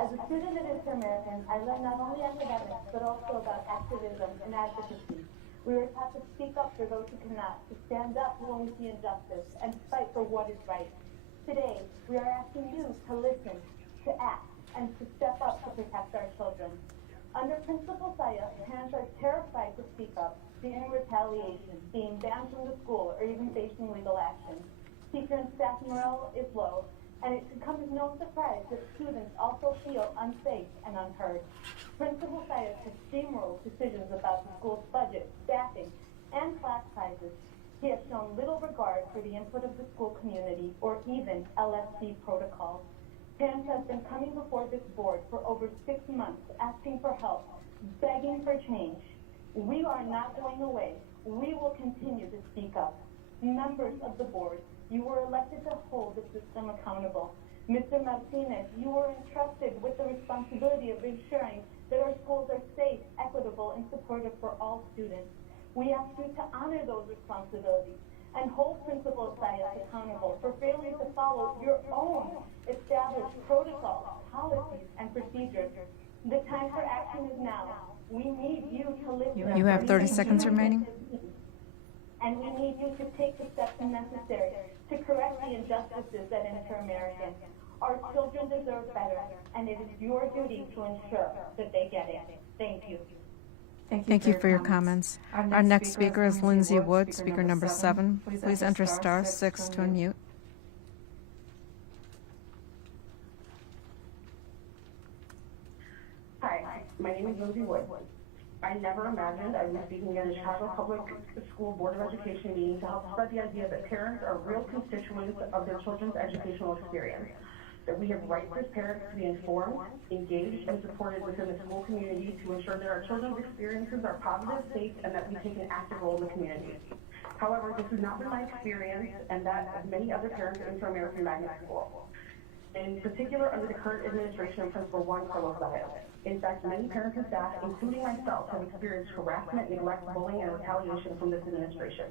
As a student at Inter-American, I learned not only academics, but also about activism and advocacy. We were taught to speak up for those who cannot, to stand up when we see injustice, and to fight for what is right. Today, we are asking you to listen, to act, and to step up to protect our children. Under Principal Saya, parents are terrified to speak up, fearing retaliation, being banned from the school, or even facing legal action. Teacher and staff morale is low, and it should come as no surprise that students also feel unsafe and unheard. Principal Saya has steamrolled decisions about the school's budget, staffing, and class sizes. He has shown little regard for the input of the school community or even LSD protocols. Parents have been coming before this board for over 6 months asking for help, begging for change. We are not going away. We will continue to speak up. Members of the board, you were elected to hold the system accountable. Mr. Martinez, you were entrusted with the responsibility of ensuring that our schools are safe, equitable, and supportive for all students. We ask you to honor those responsibilities and hold Principal Saya accountable for failing to follow your own established protocols, policies, and procedures. The time for action is now. We need you to listen. You have 30 seconds remaining. And we need you to take the steps necessary to correct the injustices at Inter-American. Our children deserve better, and it is your duty to ensure that they get it. Thank you. Thank you for your comments. Our next speaker is Lindsay Wood, speaker number 7. Please enter *6 to unmute. Hi, my name is Lindsay Wood. I never imagined I would be speaking at a Chicago Public School Board of Education meeting to help spread the idea that parents are real constituents of their children's educational experience, that we have rights as parents to be informed, engaged, and supported within the school community to ensure that our children's experiences are positive, safe, and that we take an active role in the community. However, this has not been my experience, and that of many other parents at Inter-American Magnet School. In particular, under the current administration of Principal Juan Carlos Zayas. In fact, many parents and staff, including myself, have experienced harassment, neglect, bullying, and retaliation from this administration.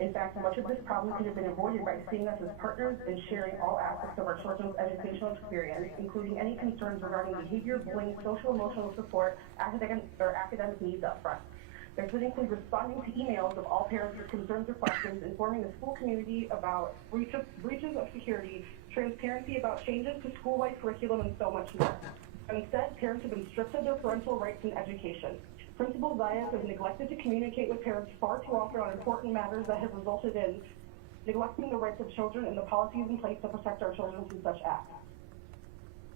In fact, much of this problem could have been avoided by seeing us as partners and sharing all aspects of our children's educational experience, including any concerns regarding behavior, bullying, social emotional support, academic needs up front. This would include responding to emails of all parents with concerns or questions, informing the school community about breaches of security, transparency about changes to school-wide curriculum, and so much more. Instead, parents have been stripped of their parental rights in education. Principal Zayas has neglected to communicate with parents far too often on important matters that have resulted in neglecting the rights of children and the policies in place to protect our children from such acts.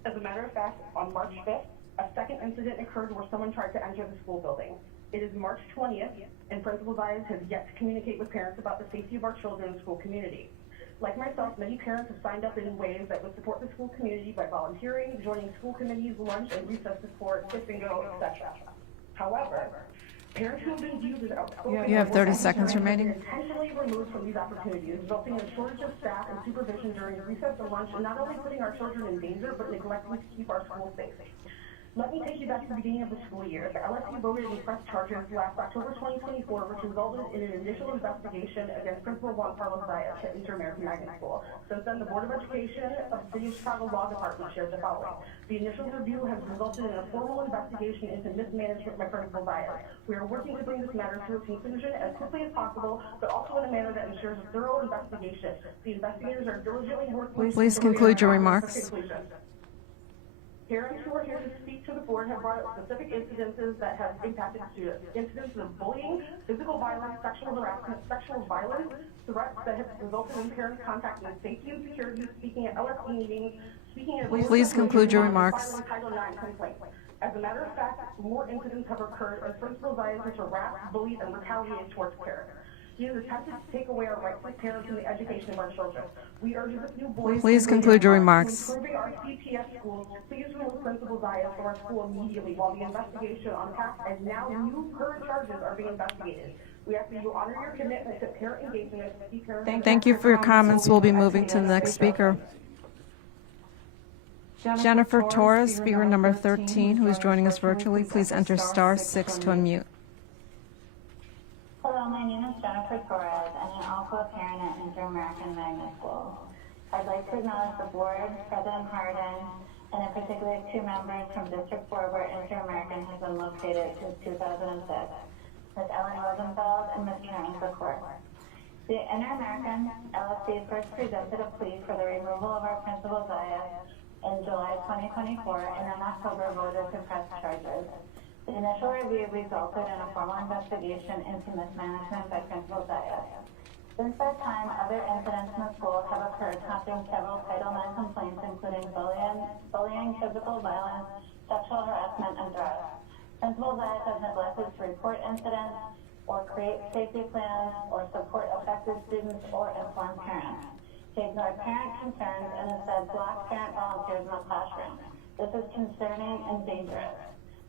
As a matter of fact, on March 5th, a second incident occurred where someone tried to enter the school building. It is March 20th, and Principal Zayas has yet to communicate with parents about the safety of our children and school community. Like myself, many parents have signed up in ways that would support the school community by volunteering, joining school committees, lunch and recess support, sit and go, etc. However, parents who have been viewed as outspoken You have 30 seconds remaining. intentionally removed from these opportunities, resulting in a shortage of staff and supervision during recess and lunch, and not only putting our children in danger, but neglecting to keep our schools safe. Let me take you back to the beginning of the school year. The LSU voted and pressed charges last October 2024, which resulted in an initial investigation against Principal Juan Carlos Zayas at Inter-American Magnet School. Since then, the Board of Education of the City of Chicago Law Department shared the following. The initial review has resulted in a formal investigation into mismanagement by Principal Zayas. We are working to bring this matter to a conclusion as quickly as possible, but also in a manner that ensures a thorough investigation. The investigators are diligently working. Please conclude your remarks. Parents who are here to speak to the board have brought up specific incidences that have impacted students. Incidents of bullying, physical violence, sexual harassment, sexual violence, threats that have resulted in parents contacting safety and security, speaking at LSD meetings, speaking at... Please conclude your remarks. As a matter of fact, more incidents have occurred as Principal Zayas has harassed, bullied, and retaliated towards parents. He has attempted to take away our rights as parents in the education of our children. We urge this new board... Please conclude your remarks. Improving our CPS schools, please remove Principal Zayas from our school immediately while the investigation on past and now new current charges are being investigated. We ask that you honor your commitment to parent engagement. Thank you for your comments. We'll be moving to the next speaker. Jennifer Torres, speaker number 13, who is joining us virtually. Please enter *6 to unmute. Hello, my name is Jennifer Torres, and I'm also a parent at Inter-American Magnet School. I'd like to acknowledge the board, President Hardin, and in particular 2 members from District 4 where Inter-American has been located since 2006, Ms. Ellen Rosenfeld and Ms. Karen Court. The Inter-American LFC first presented a plea for the removal of our principal Zaya in July 2024 and in October voted to press charges. The initial review resulted in a formal investigation into mismanagement by Principal Zaya. Since that time, other incidents in the school have occurred, prompting several Title IX complaints, including bullying, physical violence, sexual harassment, and drugs. Principal Zaya has neglected to report incidents, or create safety plans, or support affected students, or inform parents. He ignored parent concerns and instead blocked parent volunteers in the classroom. This is concerning and dangerous.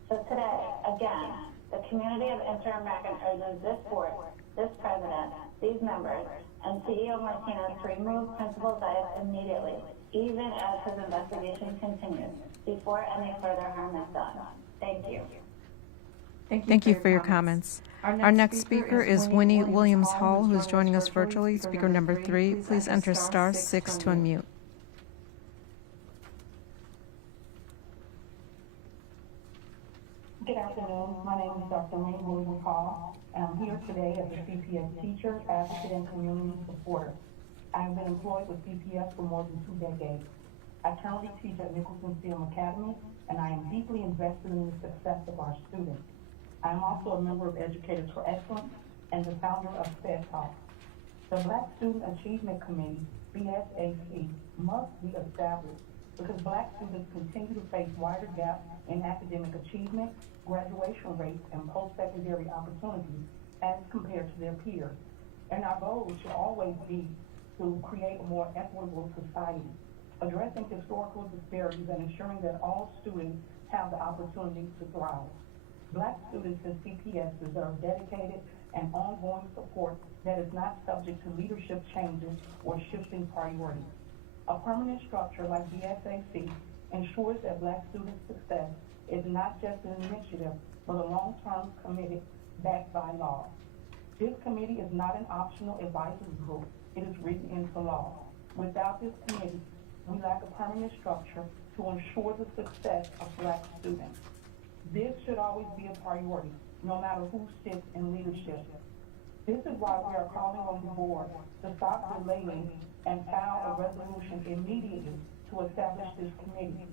So today, again, the community of Inter-American urges this board, this president, these members, and CEO Martinez to remove Principal Zayas immediately, even as his investigation continues, before any further harm is done. Thank you. Thank you for your comments. Our next speaker is Winnie Williams-Hall, who's joining us virtually. Speaker number 3, please enter *6 to unmute. Good afternoon. My name is Dr. Winnie Williams-Hall, and I'm here today as a CPS teacher, advocate, and community supporter. I have been employed with CPS for more than 2 decades. I currently teach at Nicholson Film Academy, and I am deeply invested in the success of our students. I am also a member of Educators for Excellence and the founder of SPED Talk. The Black Student Achievement Committee, BSAC, must be established because Black students continue to face wider gaps in academic achievement, graduation rates, and post-secondary opportunities as compared to their peers. And our goal should always be to create a more equitable society, addressing historical disparities and ensuring that all students have the opportunity to thrive. Black students in CPS deserve dedicated and ongoing support that is not subject to leadership changes or shifting priorities. A permanent structure like BSAC ensures that Black student success is not just an initiative, but a long-term commitment backed by law. This committee is not an optional advisory group. It is written into law. Without this committee, we lack a permanent structure to ensure the success of Black students. This should always be a priority, no matter who sits in leadership. This is why we are calling on the board to stop delaying and file a resolution immediately to establish this committee.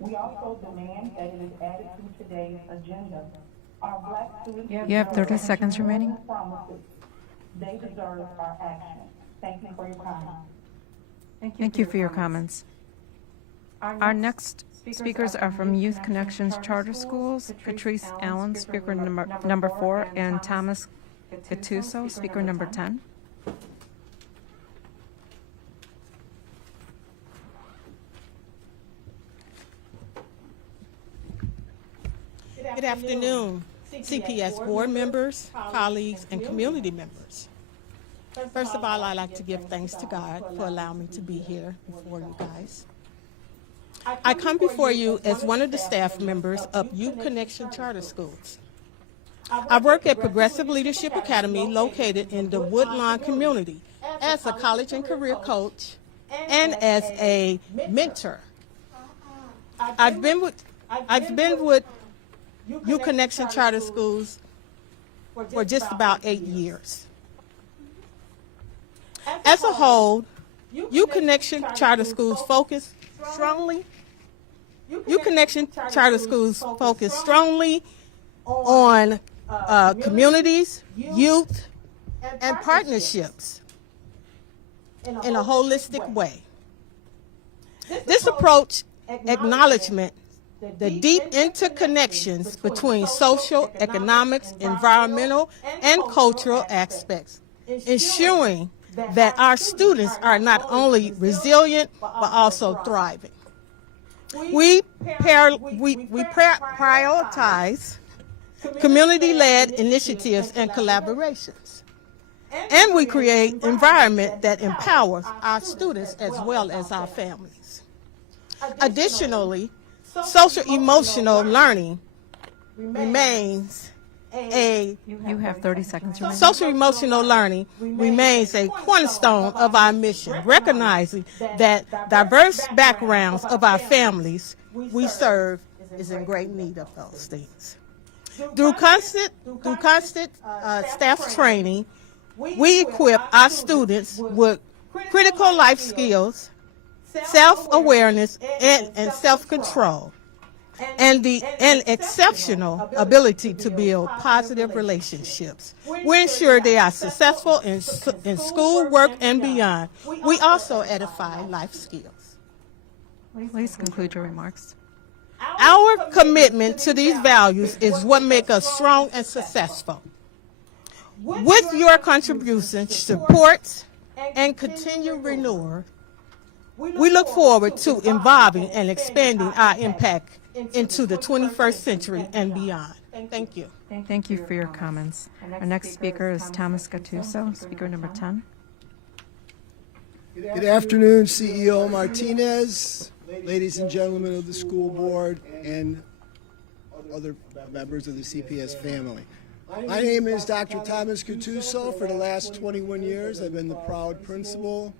We also demand that it is added to today's agenda. Our Black students You have 30 seconds remaining. They deserve our action. Thank you for your comments. Thank you for your comments. Our next speakers are from Youth Connections Charter Schools, Patrice Allen, speaker number 4, and Thomas Gattuso, speaker number 10. Good afternoon, CPS board members, colleagues, and community members. First of all, I'd like to give thanks to God for allowing me to be here before you guys. I come before you as one of the staff members of Youth Connection Charter Schools. I work at Progressive Leadership Academy located in the Woodlawn community as a college and career coach and as a mentor. I've been with Youth Connection Charter Schools for just about 8 years. As a whole, Youth Connection Charter Schools focus strongly on communities, youth, and partnerships in a holistic way. This approach acknowledges the deep interconnections between social, economics, environmental, and cultural aspects, ensuring that our students are not only resilient, but also thriving. We prioritize community-led initiatives and collaborations, and we create an environment that empowers our students as well as our families. Additionally, social-emotional learning remains You have 30 seconds remaining. Social-emotional learning remains a cornerstone of our mission, recognizing that diverse backgrounds of our families we serve is in great need of those things. Through constant staff training, we equip our students with critical life skills, self-awareness, and self-control, and exceptional ability to build positive relationships. We ensure they are successful in school, work, and beyond. We also edify life skills. Please conclude your remarks. Our commitment to these values is what makes us strong and successful. With your contributions, support, and continued renewal, we look forward to evolving and expanding our impact into the 21st century and beyond. Thank you. Thank you for your comments. Our next speaker is Thomas Gattuso, speaker number 10. Good afternoon, CEO Martinez, ladies and gentlemen of the school board, and other members of the CPS family. My name is Dr. Thomas Gattuso. For the last 21 years, I've been the proud principal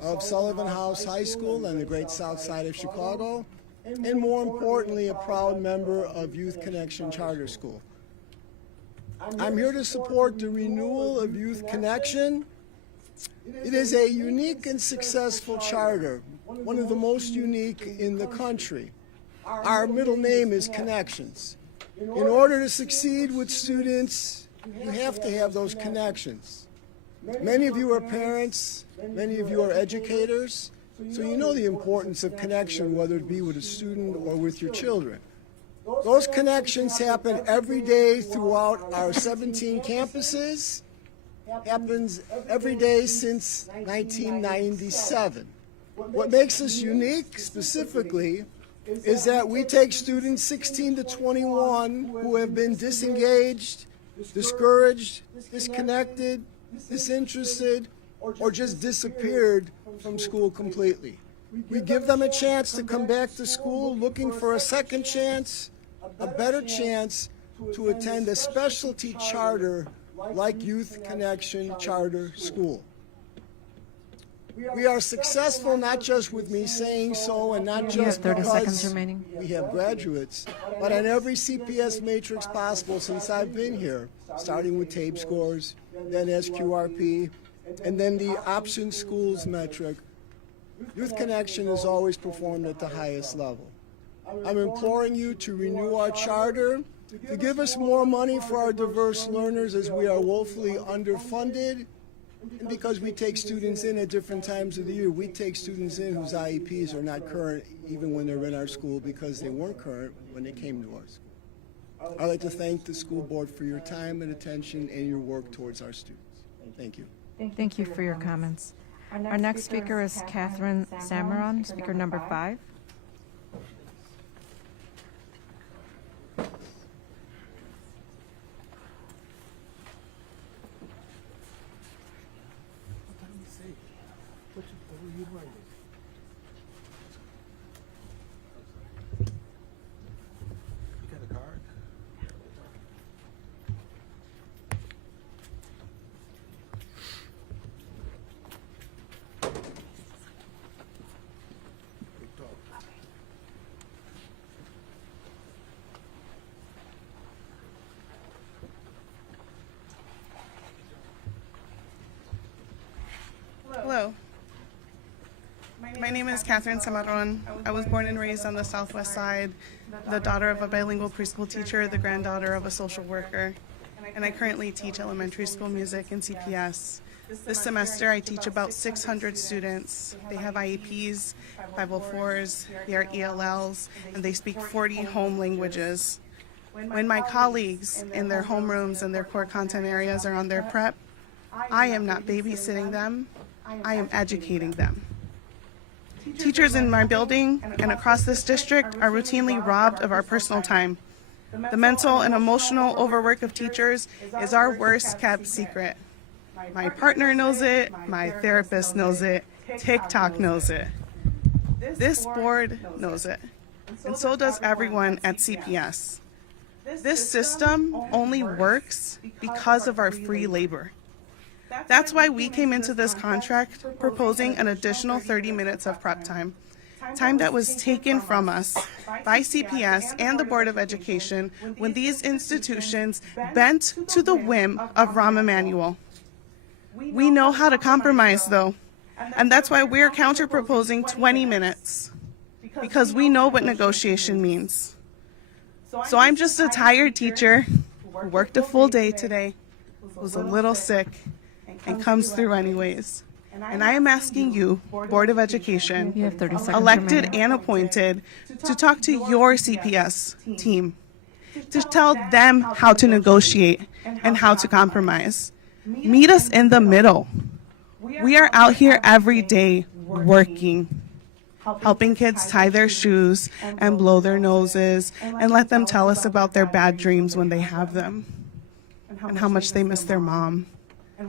of Sullivan House High School on the great south side of Chicago, and more importantly, a proud member of Youth Connection Charter School. I'm here to support the renewal of Youth Connection. It is a unique and successful charter, one of the most unique in the country. Our middle name is Connections. In order to succeed with students, you have to have those connections. Many of you are parents, many of you are educators, so you know the importance of connection, whether it be with a student or with your children. Those connections happen every day throughout our 17 campuses, happens every day since 1997. What makes us unique specifically is that we take students 16 to 21 who have been disengaged, discouraged, disconnected, disinterested, or just disappeared from school completely. We give them a chance to come back to school looking for a second chance, a better chance to attend a specialty charter like Youth Connection Charter School. We are successful not just with me saying so and not just 30 seconds because remaining. we have graduates, but on every CPS matrix possible since I've been here, starting with tape scores, then SQRP, and then the option schools metric. Youth Connection has always performed at the highest level. I'm imploring you to renew our charter, to give us more money for our diverse learners as we are woefully underfunded, and because we take students in at different times of the year. We take students in whose IEPs are not current even when they're in our school because they weren't current when they came to our school. I'd like to thank the school board for your time and attention and your work towards our students. Thank you. Thank you for your comments. Our next speaker is Catherine Samaron, speaker number 5. Hello. My name is Catherine Samaron. I was born and raised on the Southwest Side, the daughter of a bilingual preschool teacher, the granddaughter of a social worker, and I currently teach elementary school music in CPS. This semester I teach about 600 students. They have IEPs, 504s, they are ELLs, and they speak 40 home languages. When my colleagues in their homerooms and their core content areas are on their prep, I am not babysitting them, I am educating them. Teachers in my building and across this district are routinely robbed of our personal time. The mental and emotional overwork of teachers is our worst kept secret. My partner knows it, my therapist knows it, TikTok knows it. This board knows it, and so does everyone at CPS. This system only works because of our free labor. That's why we came into this contract proposing an additional 30 minutes of prep time. time that was taken from us by CPS and the Board of Education when these institutions bent to the whim of Rahm Emanuel. We know how to compromise, though, and that's why we're counter-proposing 20 minutes, because we know what negotiation means. So I'm just a tired teacher who worked a full day today, who's a little sick, and comes through anyways. And I am asking you, Board of Education, You have 30 seconds elected remaining. and appointed, to talk to your CPS team, to tell them how to negotiate and how to compromise. Meet us in the middle. We are out here every day working, helping kids tie their shoes and blow their noses and let them tell us about their bad dreams when they have them, and how much they miss their mom,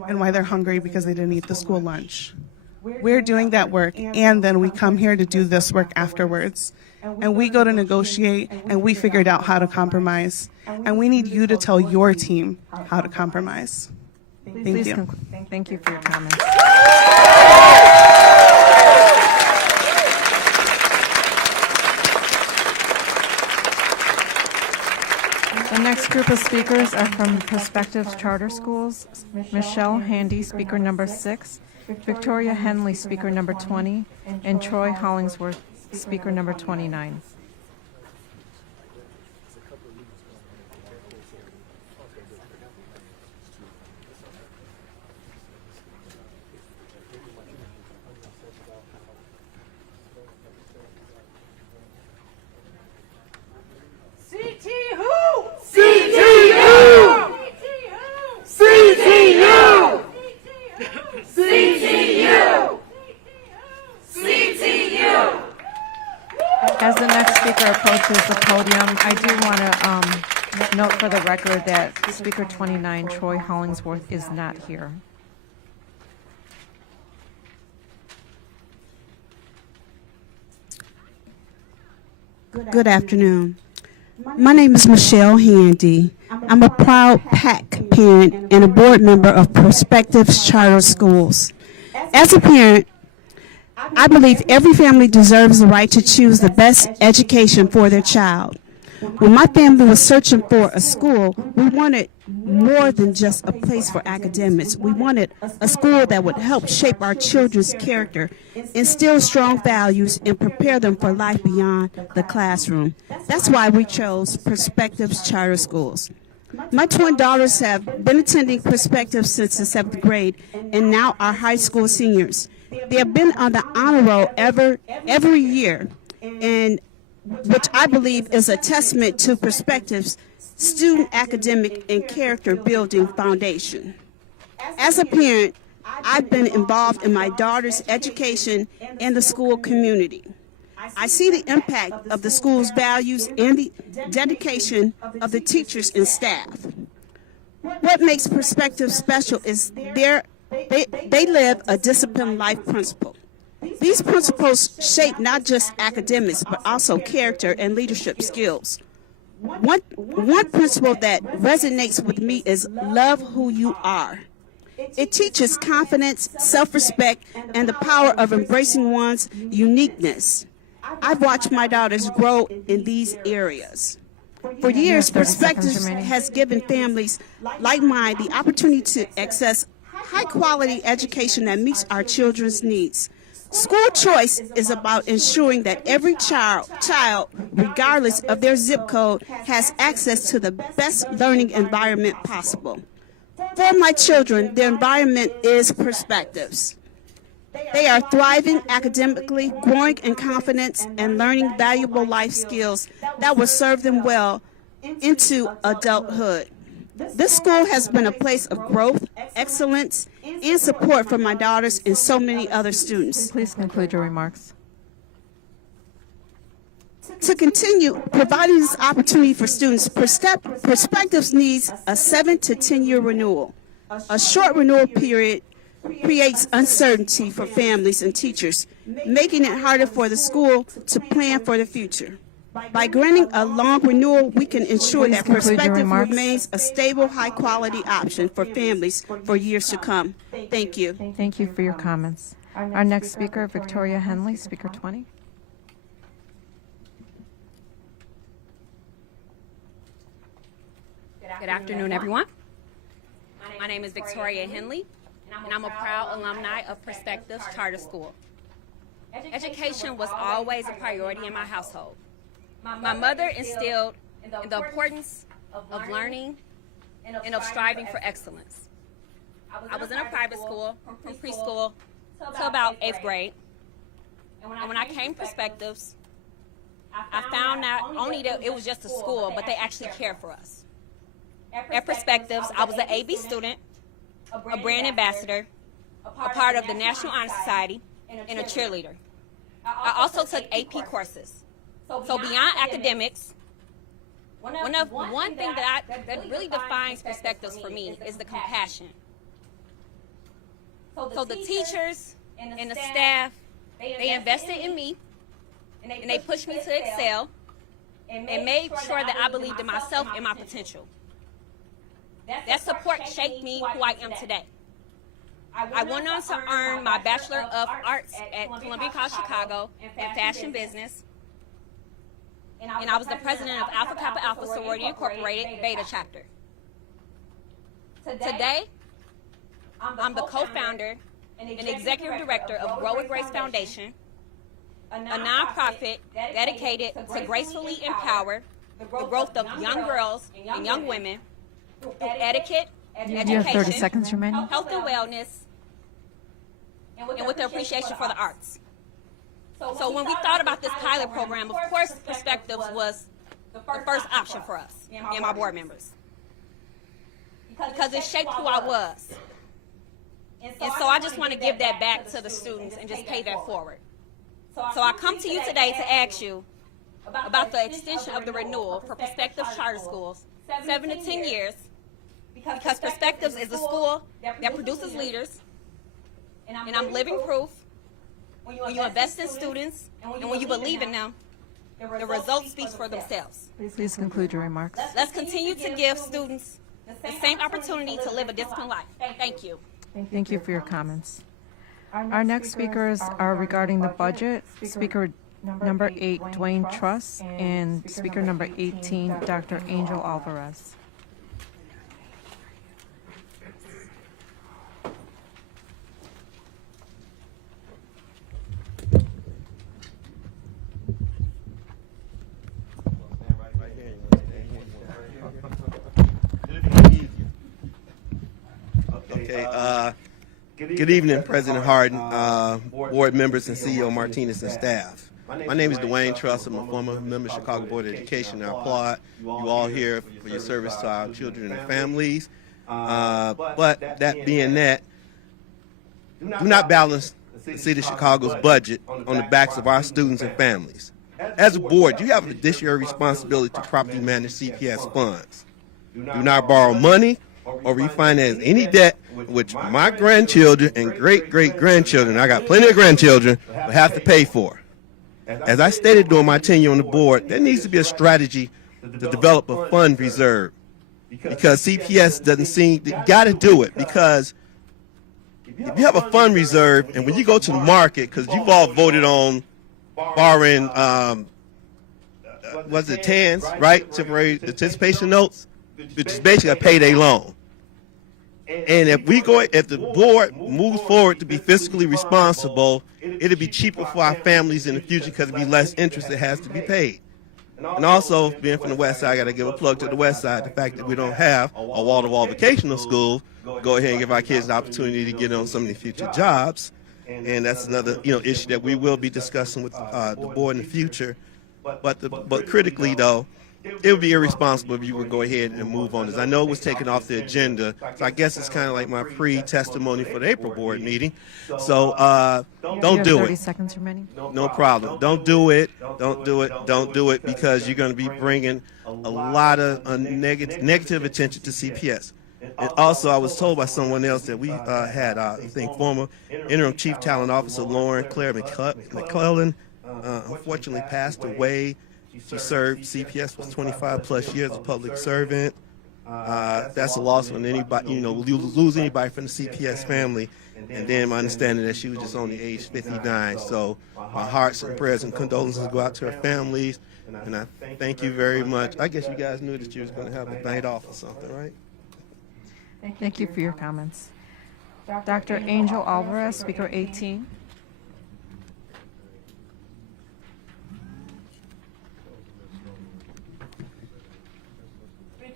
and why they're hungry because they didn't eat the school lunch. We're doing that work, and then we come here to do this work afterwards. And we go to negotiate, and we figured out how to compromise. And we need you to tell your team how to compromise. Thank you. Thank you for your comments. The next group of speakers are from Perspectives Charter Schools. Michelle Handy, speaker number 6, Victoria Henley, speaker number 20, and Troy Hollingsworth, speaker number 29. As the next speaker approaches the podium, I do want to note for the record that Speaker 29, Troy Hollingsworth, is not here. Good afternoon. My name is Michelle Handy. I'm a proud PAC parent and a board member of Perspectives Charter Schools. As a parent, I believe every family deserves the right to choose the best education for their child. When my family was searching for a school, we wanted more than just a place for academics. We wanted a school that would help shape our children's character, instill strong values, and prepare them for life beyond the classroom. That's why we chose Perspectives Charter Schools. My twin daughters have been attending Perspectives since the 7th grade and now are high school seniors. They have been on the honor roll every year, and which I believe is a testament to Perspectives' student academic and character building foundation. As a parent, I've been involved in my daughter's education and the school community. I see the impact of the school's values and the dedication of the teachers and staff. What makes Perspectives special is they live a disciplined life principle. These principles shape not just academics, but also character and leadership skills. One principle that resonates with me is love who you are. It teaches confidence, self-respect, and the power of embracing one's uniqueness. I've watched my daughters grow in these areas. For years, Perspectives has given families like mine the opportunity to access high-quality education that meets our children's needs. School choice is about ensuring that every child, regardless of their zip code, has access to the best learning environment possible. For my children, their environment is Perspectives. They are thriving academically, growing in confidence, and learning valuable life skills that will serve them well into adulthood. This school has been a place of growth, excellence, and support for my daughters and so many other students. Please conclude your remarks. To continue providing this opportunity for students, Perspectives needs a 7 to 10-year renewal. A short renewal period creates uncertainty for families and teachers, making it harder for the school to plan for the future. By granting a long renewal, we can ensure that Perspectives remains a stable, high-quality option for families for years to come. Thank you. Thank you for your comments. Our next speaker, Victoria Henley, speaker 20. Good afternoon, everyone. My name is Victoria Henley, and I'm a proud alumni of Perspectives Charter School. Education was always a priority in my household. My mother instilled in the importance of learning and of striving for excellence. I was in a private school from preschool to about 8th grade. And when I came to Perspectives, I found not only that it was just a school, but they actually cared for us. At Perspectives, I was an AB student, a brand ambassador, a part of the National Honor Society, and a cheerleader. I also took AP courses. So beyond academics, one thing that really defines Perspectives for me is the compassion. So the teachers and the staff, they invested in me, and they pushed me to excel, and made sure that I believed in myself and my potential. That support shaped me who I am today. I went on to earn my Bachelor of Arts at Columbia College Chicago in Fashion Business, and I was the president of Alpha Kappa Alpha Sorority Incorporated Beta Chapter. Today, I'm the co-founder and executive director of Grow with Grace Foundation, a nonprofit dedicated to gracefully empower the growth of young girls and young women through etiquette, education, You have 30 seconds remaining. health and wellness, and with the appreciation for the arts. So when we thought about this pilot program, of course, Perspectives was the first option for us and my board members, because it shaped who I was. And so I just want to give that back to the students and just pay that forward. So I come to you today to ask you about the extension of the renewal for Perspectives Charter Schools, 7 to 10 years, because Perspectives is a school that produces leaders, and I'm living proof. When you invest in students and when you believe in them, the results speak for themselves. Please conclude your remarks. Let's continue to give students the same opportunity to live a disciplined life. Thank you. Thank you for your comments. Our next speakers are regarding the budget. Speaker number 8, Dwayne Truss, and speaker number 18, Dr. Angel Alvarez. Okay, good evening, President Harden, board members, and CEO Martinez and staff. My name is Dwayne Truss. I'm a former member of Chicago Board of Education. I applaud you all here for your service to our children and families. But that being that, do not balance the City of Chicago's budget on the backs of our students and families. As a board, you have a fiduciary responsibility to properly manage CPS funds. Do not borrow money or refinance any debt which my grandchildren and great-great-grandchildren, I got plenty of grandchildren, will have to pay for. As I stated during my tenure on the board, there needs to be a strategy to develop a fund reserve, because CPS doesn't seem, you got to do it, because if you have a fund reserve and when you go to the market, because you've all voted on borrowing, was it TANs, right, temporary anticipation notes, which is basically a payday loan. And if the board moves forward to be fiscally responsible, it'll be cheaper for our families in the future because it'll be less interest that has to be paid. And also, being from the West Side, I got to give a plug to the West Side. The fact that we don't have a wall-to-wall vocational school, go ahead and give our kids the opportunity to get on some of the future jobs. And that's another issue that we will be discussing with the board in the future. But critically, though, it would be irresponsible if you would go ahead and move on this. I know it was taken off the agenda, so I guess it's kind of like my pre-testimony for the April board meeting. So don't do it. 30 seconds remaining. No problem. Don't do it. Don't do it. Don't do it, because you're going to be bringing a lot of negative attention to CPS. And also, I was told by someone else that we had, I think, former interim chief talent officer Lauren Claire McClellan unfortunately passed away. She served CPS for 25 plus years as a public servant. That's a loss when anybody, lose anybody from the CPS family. And then my understanding that she was just only age 59. So my hearts and prayers and condolences go out to her families. And I thank you very much. I guess you guys knew that you was going to have a night off or something, right? Thank you for your comments. Dr. Angel Alvarez, speaker 18.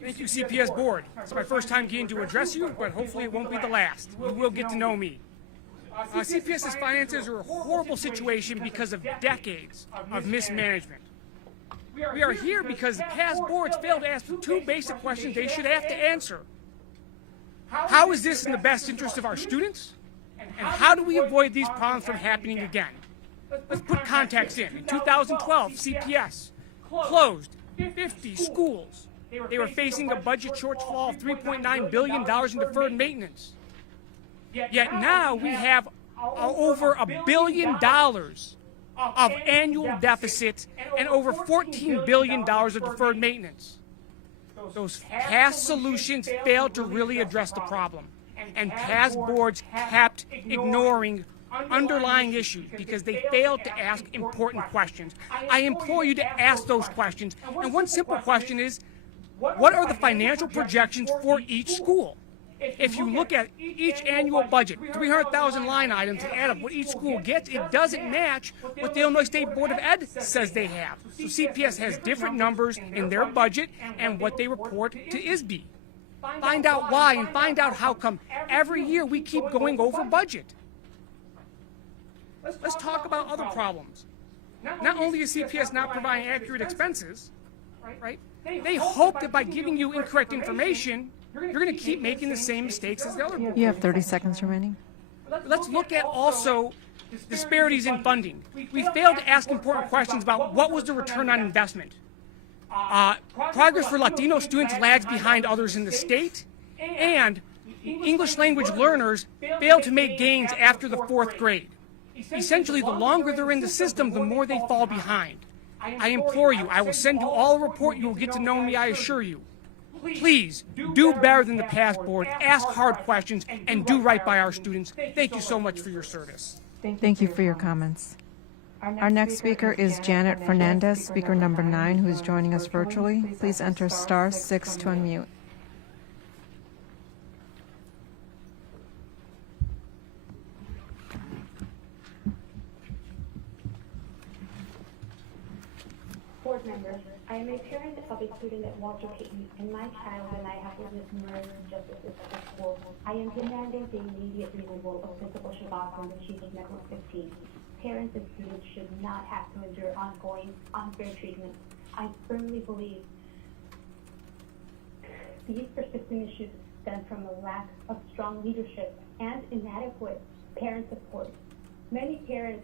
Thank you, CPS Board. It's my first time getting to address you, but hopefully it won't be the last. You will get to know me. CPS's finances are a horrible situation because of decades of mismanagement. We are here because the past boards failed to ask two basic questions they should have to answer. How is this in the best interest of our students? And how do we avoid these problems from happening again? Let's put context in. In 2012, CPS closed 50 schools. They were facing a budget shortfall of $3.9 billion in deferred maintenance. Yet now we have over $1 billion of annual deficit and over $14 billion of deferred maintenance. Those past solutions failed to really address the problem, and past boards kept ignoring underlying issues because they failed to ask important questions. I implore you to ask those questions, and one simple question is, what are the financial projections for each school? If you look at each annual budget, 300,000 line items, and add up what each school gets, it doesn't match what the Illinois State Board of Ed says they have. So CPS has different numbers in their budget and what they report to ISB. Find out why and find out how come every year we keep going over budget. Let's talk about other problems. Not only is CPS not providing accurate expenses, right? They hope that by giving you incorrect information, you're going to keep making the same mistakes as the other boards. You have 30 seconds remaining. Let's look at also disparities in funding. We failed to ask important questions about what was the return on investment. Progress for Latino students lags behind others in the state, and English language learners fail to make gains after the 4th grade. Essentially, the longer they're in the system, the more they fall behind. I implore you, I will send you all a report. You will get to know me, I assure you. Please, do better than the past board, ask hard questions, and do right by our students. Thank you so much for your service. Thank you for your comments. Our next speaker is Janet Fernandez, speaker number 9, who is joining us virtually. Please enter *6 to unmute. Board members, I am a parent of a student at Walter Payton, and my child and I have witnessed murder and injustices at the school. I am demanding the immediate removal of Principal Shabazz from the Chief of Network 15. Parents and students should not have to endure ongoing unfair treatment. I firmly believe these persistent issues stem from a lack of strong leadership and inadequate parent support. Many parents,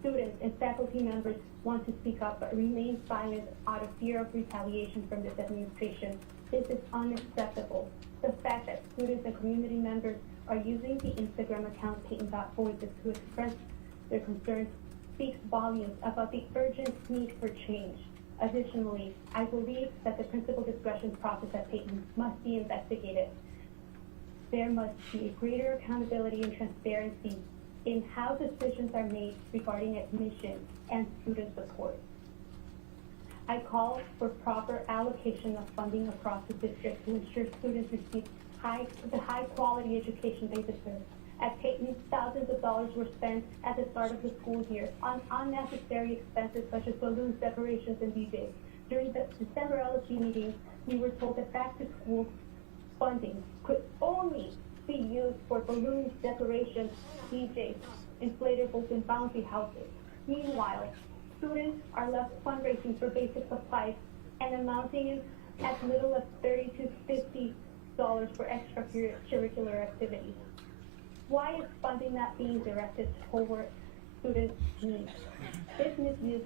students, and faculty members want to speak up but remain silent out of fear of retaliation from this administration. This is unacceptable. The fact that students and community members are using the Instagram account Payton.Voices to express their concerns speaks volumes about the urgent need for change. Additionally, I believe that the principal discretion process at Payton must be investigated. There must be a greater accountability and transparency in how decisions are made regarding admission and student support. I call for proper allocation of funding across the district to ensure students receive the high quality education they deserve. At Payton, thousands of dollars were spent at the start of the school year on unnecessary expenses such as balloons, decorations, and DJs. During the December LSU meeting, we were told that back-to-school funding could only be used for balloons, decorations, DJs, inflatables, and bouncy houses. Meanwhile, students are left fundraising for basic supplies and amounting as little as $30 to $50 for extracurricular activities. Why is funding not being directed toward students' needs? This misuse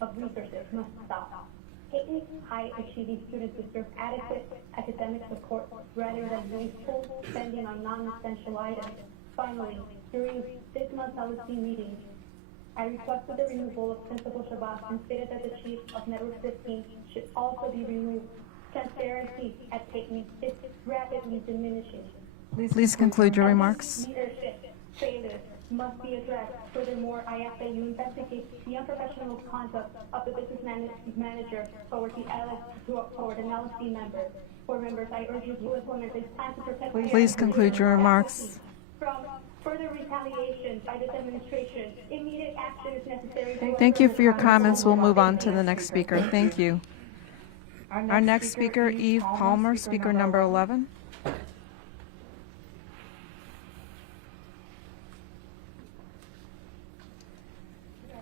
of resources must stop. Payton's high-achieving students deserve adequate academic support rather than wasteful spending on non-essential items. Finally, during this month's LSC meeting, I requested the removal of Principal Shabazz and stated that the Chief of Network 15 should also be removed. Transparency at Payton is rapidly diminishing. Please conclude your remarks. Leadership failures must be addressed. Furthermore, I ask that you investigate the unprofessional conduct of the business manager towards the LSD members. Board members, I urge you to implement this plan to protect. Please conclude your remarks. From further retaliation by this administration, immediate action is necessary. Thank you for your comments. We'll move on to the next speaker. Thank you. Our next speaker, Eve Palmer, speaker number 11. Good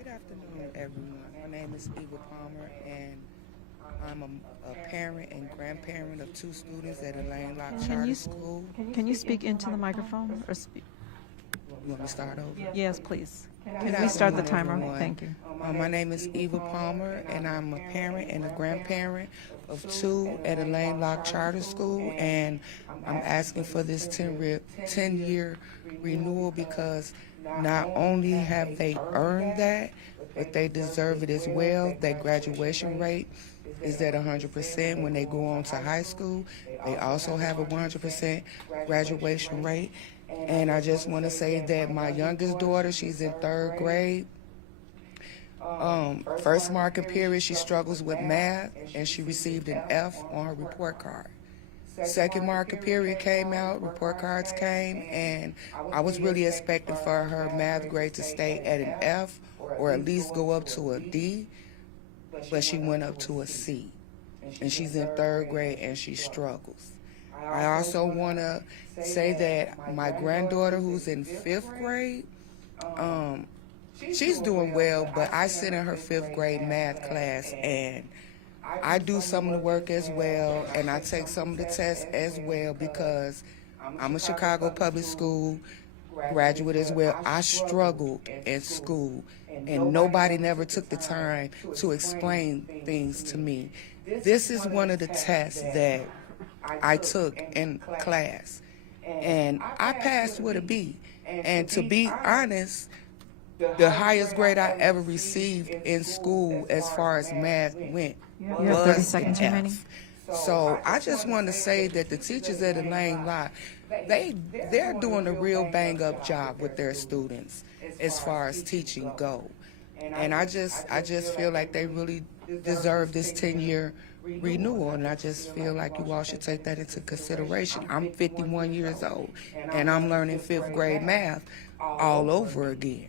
afternoon, everyone. My name is Eva Palmer, and I'm a parent and grandparent of 2 students at Elaine Locke Charter School. Can you speak into the microphone? Or speak? You want me to start over? Yes, please. Can we start the timer? Everyone. Thank you. My name is Eva Palmer, and I'm a parent and a grandparent of 2 at Elaine Locke Charter School, and I'm asking for this 10-year renewal because not only have they earned that, but they deserve it as well. Their graduation rate is at 100% when they go on to high school. They also have a 100% graduation rate. And I just want to say that my youngest daughter, she's in 3rd grade. First marking period, she struggles with math, and she received an F on her report card. Second marking period came out, report cards came, and I was really expecting for her math grade to stay at an F or at least go up to a D, but she went up to a C. And she's in 3rd grade, and she struggles. I also want to say that my granddaughter, who's in 5th grade, she's doing well, but I sit in her 5th grade math class, and I do some of the work as well, and I take some of the tests as well because I'm a Chicago public school graduate as well. I struggled in school, and nobody never took the time to explain things to me. This is one of the tests that I took in class, and I passed with a B. And to be honest, the highest grade I ever received in school as far as math went You have 30 seconds F. remaining. So I just want to say that the teachers at Elaine Locke, they're doing a real bang-up job with their students as far as teaching go. And I just feel like they really deserve this 10-year renewal, and I just feel like you all should take that into consideration. I'm 51 years old, and I'm learning 5th grade math all over again.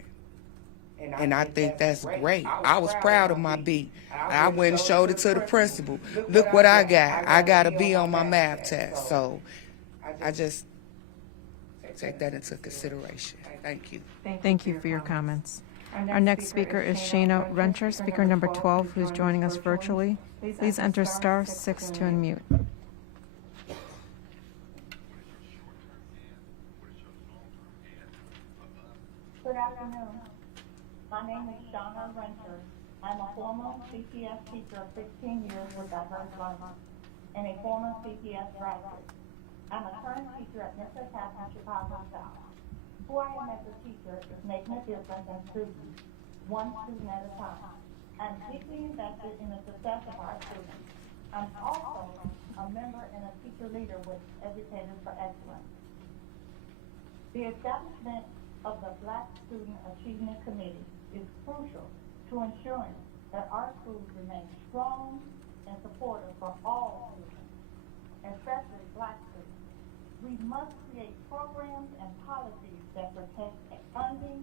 And I think that's great. I was proud of my B. I went and showed it to the principal. Look what I got. I got a B on my math test. So I just take that into consideration. Thank you. Thank you for your comments. Our next speaker is Shayna Renter, speaker number 12, who's joining us virtually. Please enter *6 to unmute. Good afternoon. My name is Shauna Renter. I'm a former CPS teacher of 16 years with diverse learning and a former CPS graduate. I'm a current teacher at Mr. Captain Chicago South. Who I am as a teacher is making a difference in students, one student at a time. I'm deeply invested in the success of our students. I'm also a member and a teacher leader with Educators for Excellence. The establishment of the Black Student Achievement Committee is crucial to ensuring that our schools remain strong and supportive for all students, especially Black students. We must create programs and policies that protect funding,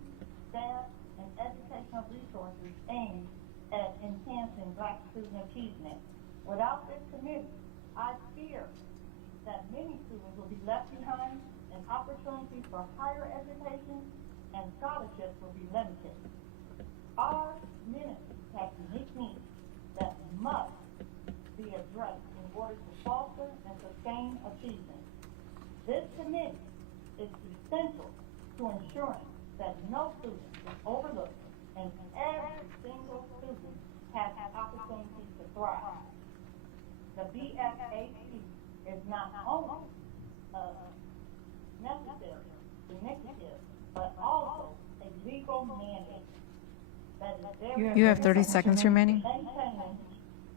staff, and educational resources aimed at enhancing Black student achievement. Without this committee, I fear that many students will be left behind and opportunities for higher education and scholarships will be limited. Our ministries have unique needs that must be addressed in order to foster and sustain achievement. This committee is essential to ensuring that no student is overlooked and every single student has an opportunity to thrive. The BSAC is not only a necessary initiative, but also a legal mandate. That is You have 30 seconds remaining.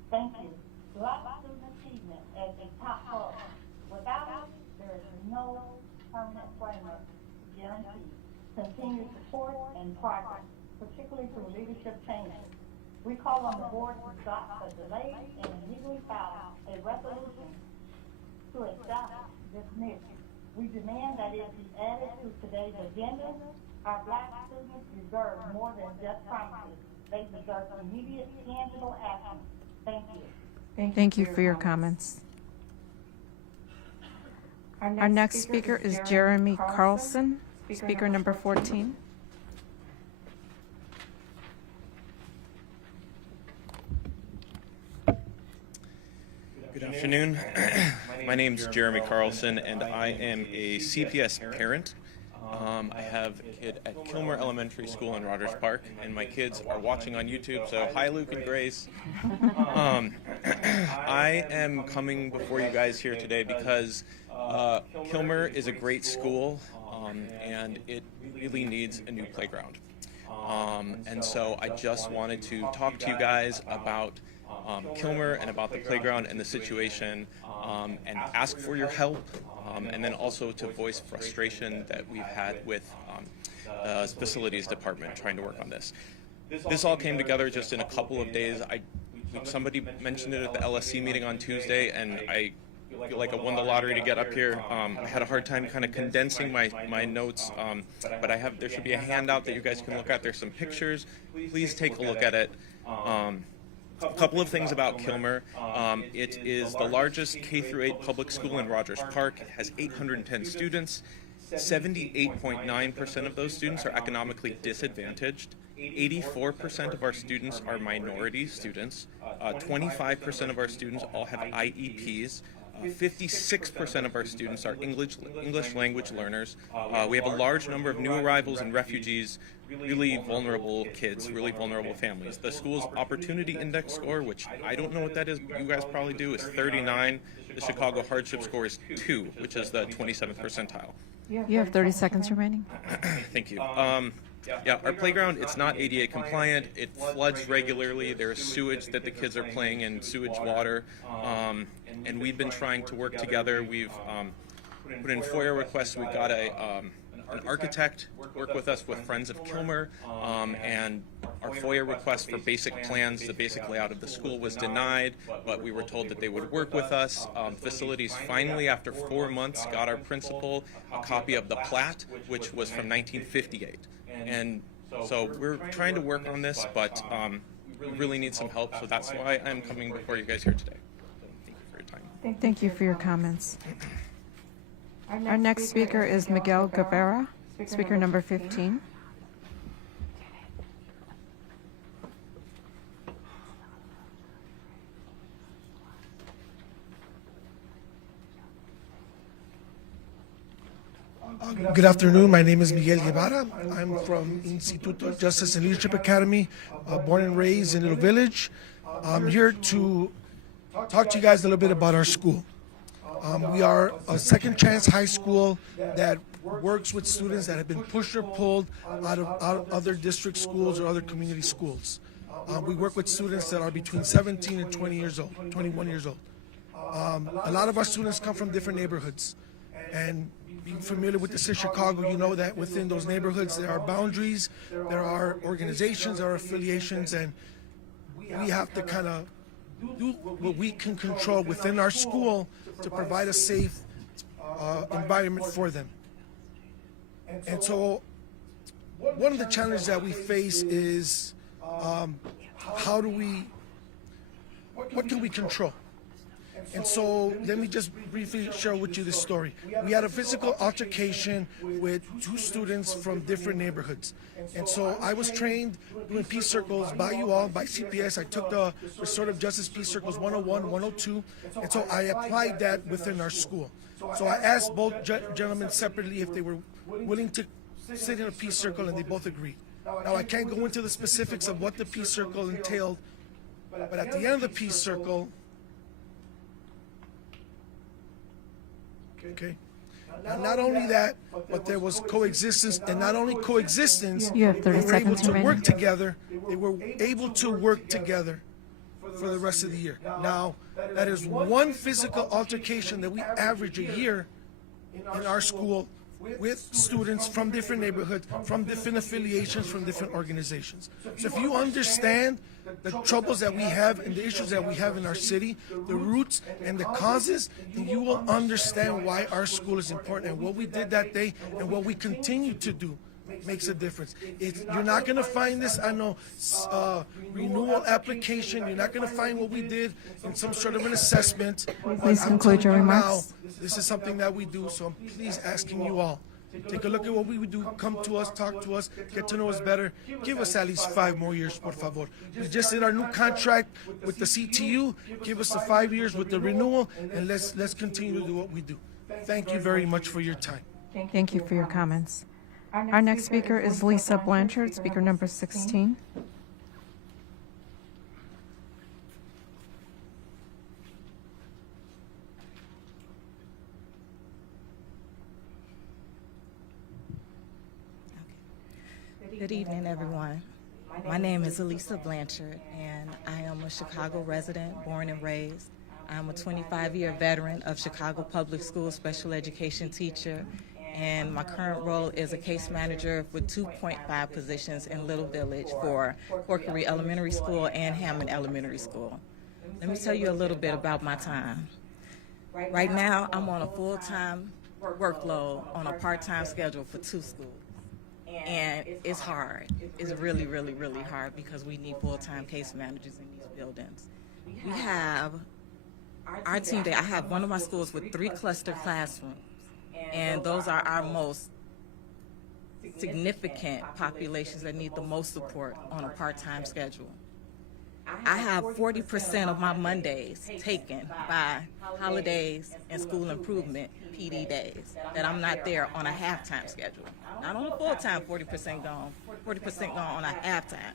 Thank you. Black student achievement as a top priority. Without it, there is no permanent framework guaranteed continued support and progress, particularly through leadership changes. We call on the board to stop the delay and immediately file a resolution to adopt this mission. We demand that it be added to today's agenda. Our Black students deserve more than just promises. They deserve immediate, tangible action. Thank you. Thank you for your comments. Our next speaker is Jeremy Carlson, speaker number 14. Good afternoon. My name is Jeremy Carlson, and I am a CPS parent. I have a kid at Kilmer Elementary School in Rogers Park, and my kids are watching on YouTube, so hi Luke and Grace. I am coming before you guys here today because Kilmer is a great school, and it really needs a new playground. And so I just wanted to talk to you guys about Kilmer and about the playground and the situation, and ask for your help, and then also to voice frustration that we've had with the facilities department trying to work on this. This all came together just in a couple of days. Somebody mentioned it at the LSC meeting on Tuesday, and I feel like I won the lottery to get up here. I had a hard time kind of condensing my notes, but there should be a handout that you guys can look at. There's some pictures. Please take a look at it. A couple of things about Kilmer. It is the largest K-8 public school in Rogers Park. It has 810 students. 78.9% of those students are economically disadvantaged. 84% of our students are minority students. 25% of our students all have IEPs. 56% of our students are English language learners. We have a large number of new arrivals and refugees, really vulnerable kids, really vulnerable families. The school's opportunity index score, which I don't know what that is, you guys probably do, is 39. The Chicago hardship score is 2, which is the 27th percentile. You have 30 seconds remaining. Thank you. Yeah, our playground, it's not ADA compliant. It floods regularly. There is sewage that the kids are playing in, sewage water. And we've been trying to work together. We've put in FOIA requests. We've got an architect work with us with Friends of Kilmer, and our FOIA request for basic plans, the basic layout of the school, was denied, but we were told that they would work with us. Facilities finally, after 4 months, got our principal a copy of the plat, which was from 1958. And so we're trying to work on this, but we really need some help, so that's why I'm coming before you guys here today. Thank you for your time. Thank you for your comments. Our next speaker is Miguel Guevara, speaker number 15. Good afternoon. My name is Miguel Guevara. I'm from Instituto Justice and Leadership Academy, born and raised in Little Village. I'm here to talk to you guys a little bit about our school. We are a second chance high school that works with students that have been pushed or pulled out of other district schools or other community schools. We work with students that are between 17 and 21 years old. A lot of our students come from different neighborhoods, and being familiar with the city of Chicago, you know that within those neighborhoods there are boundaries, there are organizations, there are affiliations, and we have to kind of do what we can control within our school to provide a safe environment for them. And so one of the challenges that we face is what can we control? And so let me just briefly share with you this story. We had a physical altercation with 2 students from different neighborhoods. And so I was trained doing peace circles by you all, by CPS. I took the Restorative Justice Peace Circles 101, 102. And so I applied that within our school. So I asked both gentlemen separately if they were willing to sit in a peace circle, and they both agreed. Now I can't go into the specifics of what the peace circle entailed, but at the end of the peace circle, okay. Now, not only that, but there was coexistence, and not only coexistence, You have 30 they were able seconds to remaining. work together. They were able to work together for the rest of the year. Now, that is one physical altercation that we average a year in our school with students from different neighborhoods, from different affiliations, from different organizations. So if you understand the troubles that we have and the issues that we have in our city, the roots and the causes, then you will understand why our school is important and what we did that day and what we continue to do makes a difference. You're not going to find this, I know, renewal application. You're not going to find what we did in some sort of an assessment. Please conclude your remarks. Now, this is something that we do, so I'm please asking you all, take a look at what we do, come to us, talk to us, get to know us better. Give us at least 5 more years, por favor. We just did our new contract with the CTU. Give us the 5 years with the renewal, and let's continue to do what we do. Thank you very much for your time. Thank you for your comments. Our next speaker is Lisa Blanchard, speaker number 16. Good evening, everyone. My name is Elisa Blanchard, and I am a Chicago resident, born and raised. I'm a 25-year veteran of Chicago Public Schools special education teacher, and my current role is a case manager with 2.5 positions in Little Village for Corkery Elementary School and Hammond Elementary School. Let me tell you a little bit about my time. Right now, I'm on a full-time workload on a part-time schedule for 2 schools. And it's hard. It's really, really, really hard because we need full-time case managers in these buildings. We have our team day. I have one of my schools with 3 cluster classrooms, and those are our most significant populations that need the most support on a part-time schedule. I have 40% of my Mondays taken by holidays and school improvement PD days that I'm not there on a half-time schedule. Not on a full-time, 40% gone on a half-time.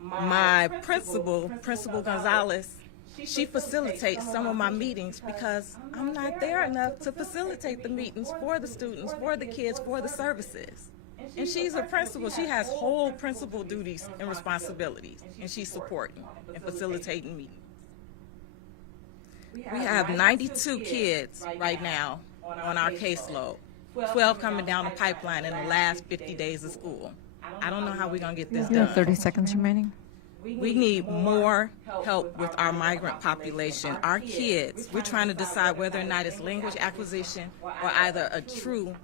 My principal Gonzalez, she facilitates some of my meetings because I'm not there enough to facilitate the meetings for the students, for the kids, for the services. And she's a principal. She has whole principal duties and responsibilities, and she's supporting and facilitating meetings. We have 92 kids right now on our caseload, 12 coming down the pipeline in the last 50 days of school. I don't know how we're going to get this You have done. 30 seconds remaining. We need more help with our migrant population. Our kids, we're trying to decide whether or not it's language acquisition or either a true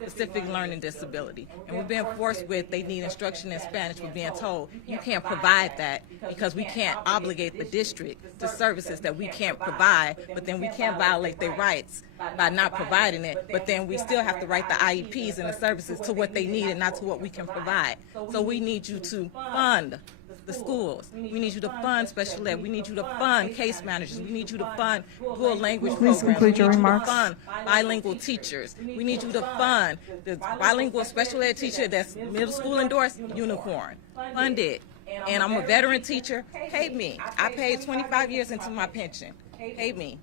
specific learning disability. And we're being forced with, they need instruction in Spanish. We're being told, you can't provide that because we can't obligate the district to services that we can't provide, but then we can't violate their rights by not providing it, but then we still have to write the IEPs and the services to what they need and not to what we can provide. So we need you to fund the schools. We need you to fund special ed. We need you to fund case managers. We need you to fund dual language Please programs. conclude your we need remarks. you to fund bilingual teachers. We need you to fund the bilingual special ed teacher that's middle school endorsed, unicorn. Fund it. And I'm a veteran teacher. Pay me. I paid 25 years into my pension. Pay me.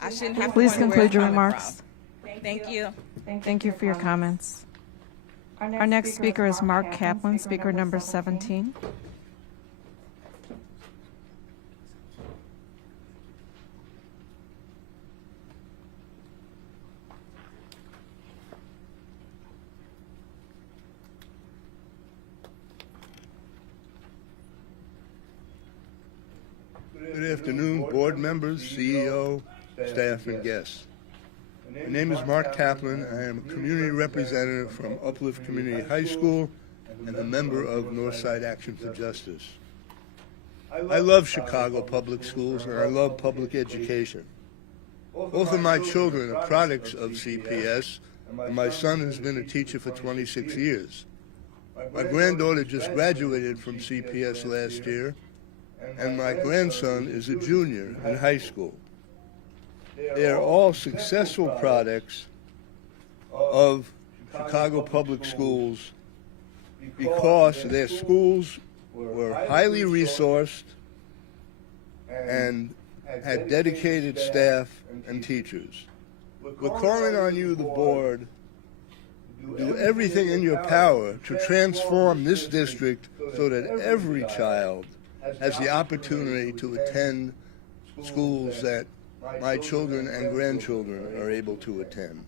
I shouldn't have Please to wonder where conclude it's your coming remarks. from. Thank you. Thank you for your comments. Our next speaker is Mark Kaplan, speaker number 17. Good afternoon, board members, CEO, staff, and guests. My name is Mark Kaplan. I am a community representative from Uplift Community High School and a member of Northside Action for Justice. I love Chicago public schools and I love public education. Both of my children are products of CPS, and my son has been a teacher for 26 years. My granddaughter just graduated from CPS last year, and my grandson is a junior in high school. They are all successful products of Chicago public schools because their schools were highly resourced and had dedicated staff and teachers. We're calling on you, the board, to do everything in your power to transform this district so that every child has the opportunity to attend schools that my children and grandchildren are able to attend.